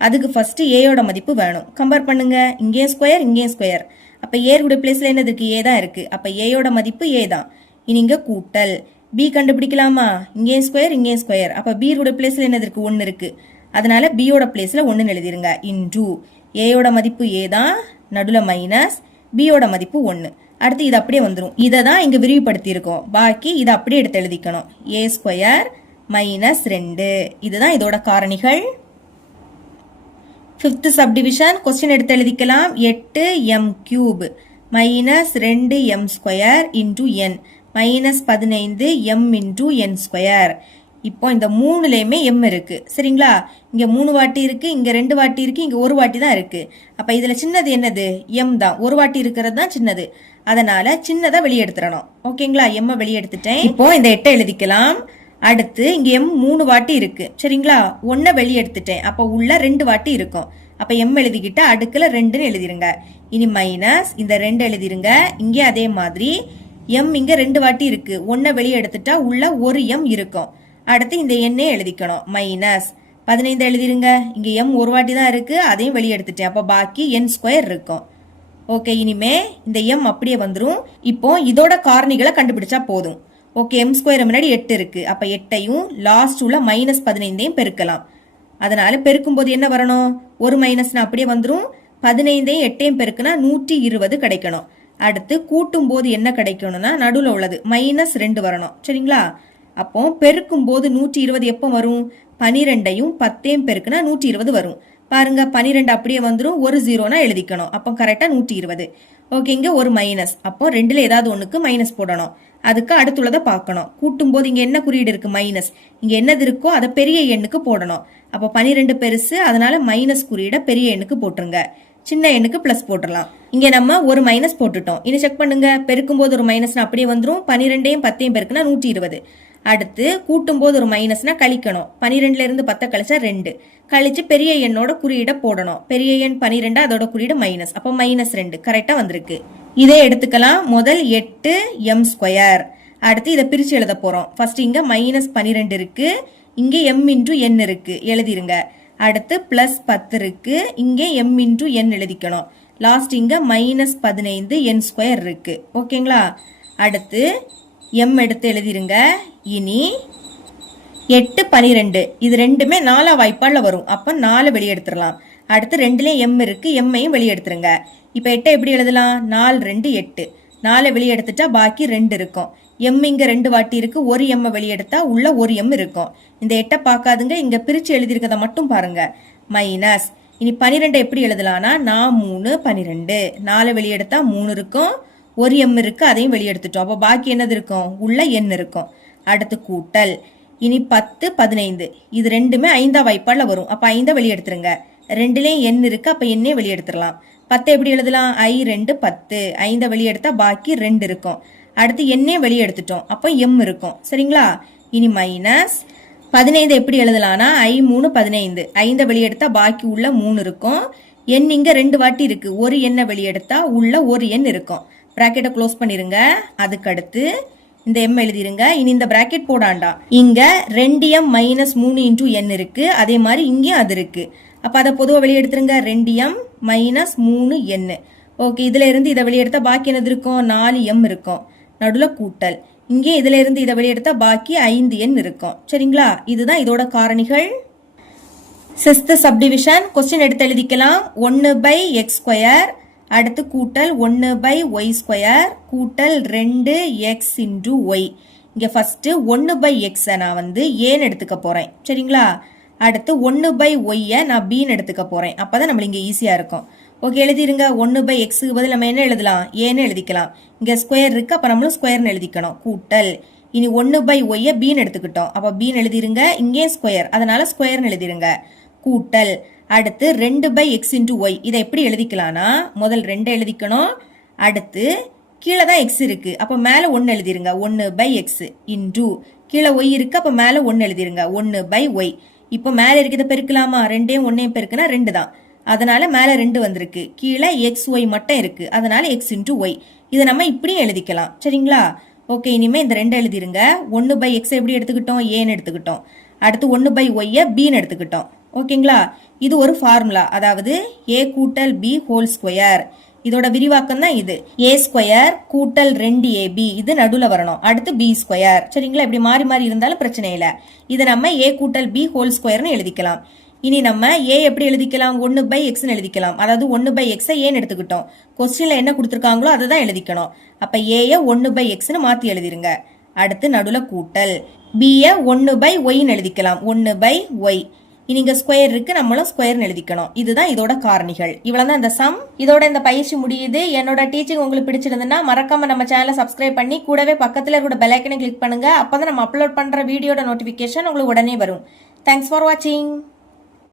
அதுக்கு ஃபர்ஸ்ட் a மதிப்பு வேணும். கம்பேர் பண்ணுங்க, இங்கே ஸ்கொயர், இங்கே ஸ்கொயர், அப்ப a பிளேஸ்ல என்னது இருக்கு, a தான் இருக்கு, அப்ப a மதிப்பு a தான். இனி இங்க கூட்டல் b கண்டுபிடிக்கலாமா, இங்கே ஸ்கொயர், இங்கே ஸ்கொயர், அப்ப b பிளேஸ்ல என்னது இருக்கு, 1 இருக்கு, அதனால b பிளேஸ்ல 1 எழுதிருங்க. இன்டு a மதிப்பு a தான், நடுவுல மைனஸ், b மதிப்பு 1, அடுத்து இது அப்படியே வந்துடும். இதை தான் இங்க விரிவுபடுத்தி இருக்கோம். பாக்கி இதை அப்படியே எடுத்து எழுதிக்கணும். ஏ ஸ்கொயர் மைனஸ் 2. இதுதான் இதோட காரணிகள். ஃபிஃப்த் சப்டிவிஷன் கொஸ்டின் எடுத்து எழுதிக்கலாம். 8m³ minus 2m square into n minus 15m into n square. இப்போ இந்த மூணுலையுமே m இருக்கு. சரிங்களா? இங்க 3 வாட்டி இருக்கு, இங்க 2 வாட்டி இருக்கு, இங்க 1 வாட்டி தான் இருக்கு. அப்ப இதுல சின்னது என்னது? m தான். 1 வாட்டி இருக்கிறது தான் சின்னது. அதனால சின்னதை வெளியே எடுத்துறணும். ஓகேங்களா? m வெளியே எடுத்துட்டேன். இப்போ இந்த 8 எழுதிக்கலாம். அடுத்து இங்க m 3 வாட்டி இருக்கு. சரிங்களா? 1 வெளியே எடுத்துட்டேன். அப்ப உள்ள 2 வாட்டி இருக்கும். அப்ப m எழுதிக்கிட்ட அடுக்குல 2ன்னு எழுதிருங்க. இனி மைனஸ் இந்த 2 எழுதிருங்க. இங்க அதே மாதிரி m இங்க 2 வாட்டி இருக்கு. 1 வெளியே எடுத்துட்டா உள்ள 1 m இருக்கும். அடுத்து இந்த எண்ணே எழுதிக்கணும். மைனஸ் 15 எழுதிருங்க. இங்க m 1 வாட்டி தான் இருக்கு. அதையும் வெளியே எடுத்துட்டேன். அப்ப பாக்கி n ஸ்கொயர் இருக்கும். ஓகே, இனிமே இந்த m அப்படியே வந்துரும். இப்போ இதோட காரணிகளை கண்டுபிடிச்சா போதும். ஓகே, m ஸ்கொயர் முன்னாடி 8 இருக்கு. அப்ப 8ஐயும் லாஸ்ட் உள்ள மைனஸ் 15ஐயும் பெருக்கலாம். அதனால பெருக்கும் போது என்ன வரணும்? ஒரு மைனஸ்னா அப்படியே வந்துரும். 15ஐயும் 8ஐயும் பெருக்குனா 120 கிடைக்கணும். அடுத்து கூட்டும் போது என்ன கிடைக்கணும்னா நடுவில் உள்ளது மைனஸ் 2 வரணும். சரிங்களா? அப்போ பெருக்கும் போது 120 எப்போ வரும்? 12ஐயும் 10ஐயும் பெருக்குனா 120 வரும். பாருங்க, 12 அப்படியே வந்துரும். ஒரு ஜீரோனா எழுதிக்கணும். அப்போ கரெக்டா 120. ஓகே, இங்க ஒரு மைனஸ். அப்போ ரெண்டுல ஏதாவது ஒண்ணுக்கு மைனஸ் போடணும். அதுக்கு அடுத்துள்ளதை பார்க்கணும். கூட்டும் போது இங்க என்ன குறியீடு இருக்கு? மைனஸ். இங்க என்னது இருக்கோ அதை பெரிய எண்ணுக்கு போடணும். அப்போ 12 பெருசு, அதனால மைனஸ் குறியீட பெரிய எண்ணுக்கு போட்டுருங்க. சின்ன எண்ணுக்கு பிளஸ் போட்டுடலாம். இங்க நம்ம ஒரு மைனஸ் போட்டுட்டோம். இனி செக் பண்ணுங்க. பெருக்கும் போது ஒரு மைனஸ்னா அப்படியே வந்துரும். 12ஐயும் 10ஐயும் பெருக்குனா 120. அடுத்து கூட்டும் போது ஒரு மைனஸ்னா கழிக்கணும். 12ல இருந்து 10 கழிச்சா 2. கழிச்சு பெரிய எண்ணோட குறியீட போடணும். பெரிய எண் 12, அதோட குறியீடு மைனஸ். அப்போ மைனஸ் 2 கரெக்டா வந்திருக்கு. இதே எடுத்துக்கலாம். முதல் 8m ஸ்கொயர். அடுத்து இதை பிரிச்சு எழுத போறோம். ஃபர்ஸ்ட் இங்க மைனஸ் 12 இருக்கு, இங்க m இன்டூ n இருக்கு, எழுதிருங்க. அடுத்து பிளஸ் 10 இருக்கு, இங்கே m இன்டூ n எழுதிக்கணும். லாஸ்ட் இங்க மைனஸ் 15 n ஸ்கொயர் இருக்கு. ஓகேங்களா? அடுத்து m எடுத்து எழுதிருங்க. இனி 8 12 இது ரெண்டுமே 4 வாய்ப்பாடுல வரும். அப்ப 4 வெளியே எடுத்துடலாம். அடுத்து 2லயும் m இருக்கு, m-ஐயும் வெளியே எடுத்துருங்க. இப்ப 8 எப்படி எழுதலாம்? 4 2 8. 4 வெளியே எடுத்துட்டா பாக்கி 2 இருக்கும். m இங்க 2 வாட்டி இருக்கு, ஒரு m வெளியே எடுத்தா உள்ள ஒரு m இருக்கும். இந்த 8 பார்க்காதுங்க, இங்க பிரிச்சு எழுதிருக்கத மட்டும் பாருங்க. மைனஸ். இனி 12 எப்படி எழுதலாம்னா 3 12. 4 வெளியே எடுத்தா 3 இருக்கும், ஒரு m இருக்கு, அதையும் வெளியே எடுத்துட்டோம். அப்ப பாக்கி என்னது இருக்கும்? உள்ள n இருக்கும். அடுத்து கூட்டல். இனி 10 15 இது ரெண்டுமே 5 வாய்ப்பாடுல வரும். அப்ப 5 வெளியே எடுத்துருங்க. ரெண்டுலயும் n இருக்கு, அப்ப n வெளியே எடுத்துடலாம். 10 எப்படி எழுதலாம்? I 2 10. 5 வெளியே எடுத்தா பாக்கி 2 இருக்கும். அடுத்து n வெளியே எடுத்துட்டோம். அப்ப m இருக்கும். சரிங்களா? இனி மைனஸ் 15 எப்படி எழுதலாம்னா I 3 15. 5 வெளியே எடுத்தா பாக்கி உள்ள 3 இருக்கும். n இங்க 2 வாட்டி இருக்கு, ஒரு n வெளியே எடுத்தா உள்ள ஒரு n இருக்கும். பிராக்கெட்டை க்ளோஸ் பண்ணிருங்க. அதுக்கு அடுத்து இந்த m எழுதிருங்க. இனி இந்த பிராக்கெட் போடாண்டா. இங்க 2m மைனஸ் 3 இன்டூ n இருக்கு, அதே மாதிரி இங்கேயும் அது இருக்கு. அப்ப அதை பொதுவாக வெளியே எடுத்துருங்க. 2m minus 3n. ஓகே, இதுல இருந்து இதை வெளியே எடுத்தா பாக்கி என்னது இருக்கும்? 4m இருக்கும். நடுல கூட்டல். இங்கே இதுல இருந்து இதை வெளியே எடுத்தா பாக்கி 5n இருக்கும். சரிங்களா? இதுதான் இதோட காரணிகள். சிக்ஸ்த் சப்டிவிஷன் கொஸ்டின் எடுத்து எழுதிக்கலாம். 1/x ஸ்கொயர், அடுத்து கூட்டல் 1/y ஸ்கொயர் கூட்டல் 2x இன்டூ y. இங்க ஃபர்ஸ்ட் 1/x நான் வந்து ஏன்னு எடுத்துக்க போறேன். சரிங்களா? அடுத்து 1/y நான் bன்னு எடுத்துக்க போறேன். அப்பதான் நம்மளுக்கு இங்க ஈஸியா இருக்கும். ஓகே, எழுதிருங்க. 1/xக்கு பதில் நம்ம என்ன எழுதலாம்? ஏன்னு எழுதிக்கலாம். இங்க ஸ்கொயர் இருக்கு, அப்ப நம்மளும் ஸ்கொயர்னு எழுதிக்கணும். கூட்டல். இனி 1/y bன்னு எடுத்துக்கிட்டோம். அப்ப bன்னு எழுதிருங்க. இங்கே ஸ்கொயர், அதனால ஸ்கொயர்னு எழுதிருங்க. கூட்டல். அடுத்து 2/x இன்டூ y. இதை எப்படி எழுதிக்கலாம்னா முதல் 2 எழுதிக்கணும். அடுத்து கீழே தான் x இருக்கு, அப்ப மேல 1 எழுதிருங்க. 1/x இன்டூ கீழே y இருக்கு, அப்ப மேல 1 எழுதிருங்க. 1/y. இப்போ மேல இருக்கிறத பெருக்கலாமா? 2ஐயும் 1ஐயும் பெருக்குனா 2 தான். அதனால மேல 2 வந்திருக்கு. கீழே xy மட்டும் இருக்கு, அதனால x இன்டூ y. இதை நம்ம இப்படியும் எழுதிக்கலாம். சரிங்களா? ஓகே, இனிமே இந்த 2 எழுதிருங்க. 1/x எப்படி எடுத்துக்கிட்டோம்? ஏன்னு எடுத்துக்கிட்டோம். அடுத்து 1/y bன்னு எடுத்துக்கிட்டோம். ஓகேங்களா? இது ஒரு ஃபார்முலா, அதாவது a கூட்டல் b ஹோல் ஸ்கொயர். இதோட விரிவாக்கம் தான் இது. a ஸ்கொயர் கூட்டல் 2ab, இது நடுவுல வரணும். அடுத்து b ஸ்கொயர். சரிங்களா? இப்படி மாறி மாறி இருந்தாலும் பிரச்சனை இல்லை. இதை நம்ம a கூட்டல் b ஹோல் ஸ்கொயர்னு எழுதிக்கலாம். இனி நம்ம ஏ எப்படி எழுதிக்கலாம் 1/xன்னு எழுதிக்கலாம். அதாவது 1/xஐ ஏன்னு எடுத்துக்கிட்டோம். கொஸ்டின்ல என்ன கொடுத்துருக்காங்களோ அதை தான் எழுதிக்கணும். அப்ப ஏய 1/xன்னு மாத்தி எழுதிருங்க. அடுத்து நடுவுல கூட்டல். பிய 1/yன்னு எழுதிக்கலாம். 1/y. இனி இங்க ஸ்கொயர் இருக்கு, நம்மளும் ஸ்கொயர்னு எழுதிக்கணும். இதுதான் இதோட காரணிகள். இவ்வளவுதான் இந்த சம். இதோட இந்த பயிற்சி முடியுது. என்னோட டீச்சிங் உங்களுக்கு பிடிச்சிருந்ததுன்னா மறக்காம நம்ம சேனலை சப்ஸ்கிரைப் பண்ணி கூடவே பக்கத்துல இருக்கிற பெல் ஐக்கனை கிளிக் பண்ணுங்க. அப்பதான் நம்ம அப்லோட் பண்ற வீடியோட நோட்டிபிகேஷன் உங்களுக்கு உடனே வரும். தேங்க்ஸ் ஃபார் வாட்சிங்.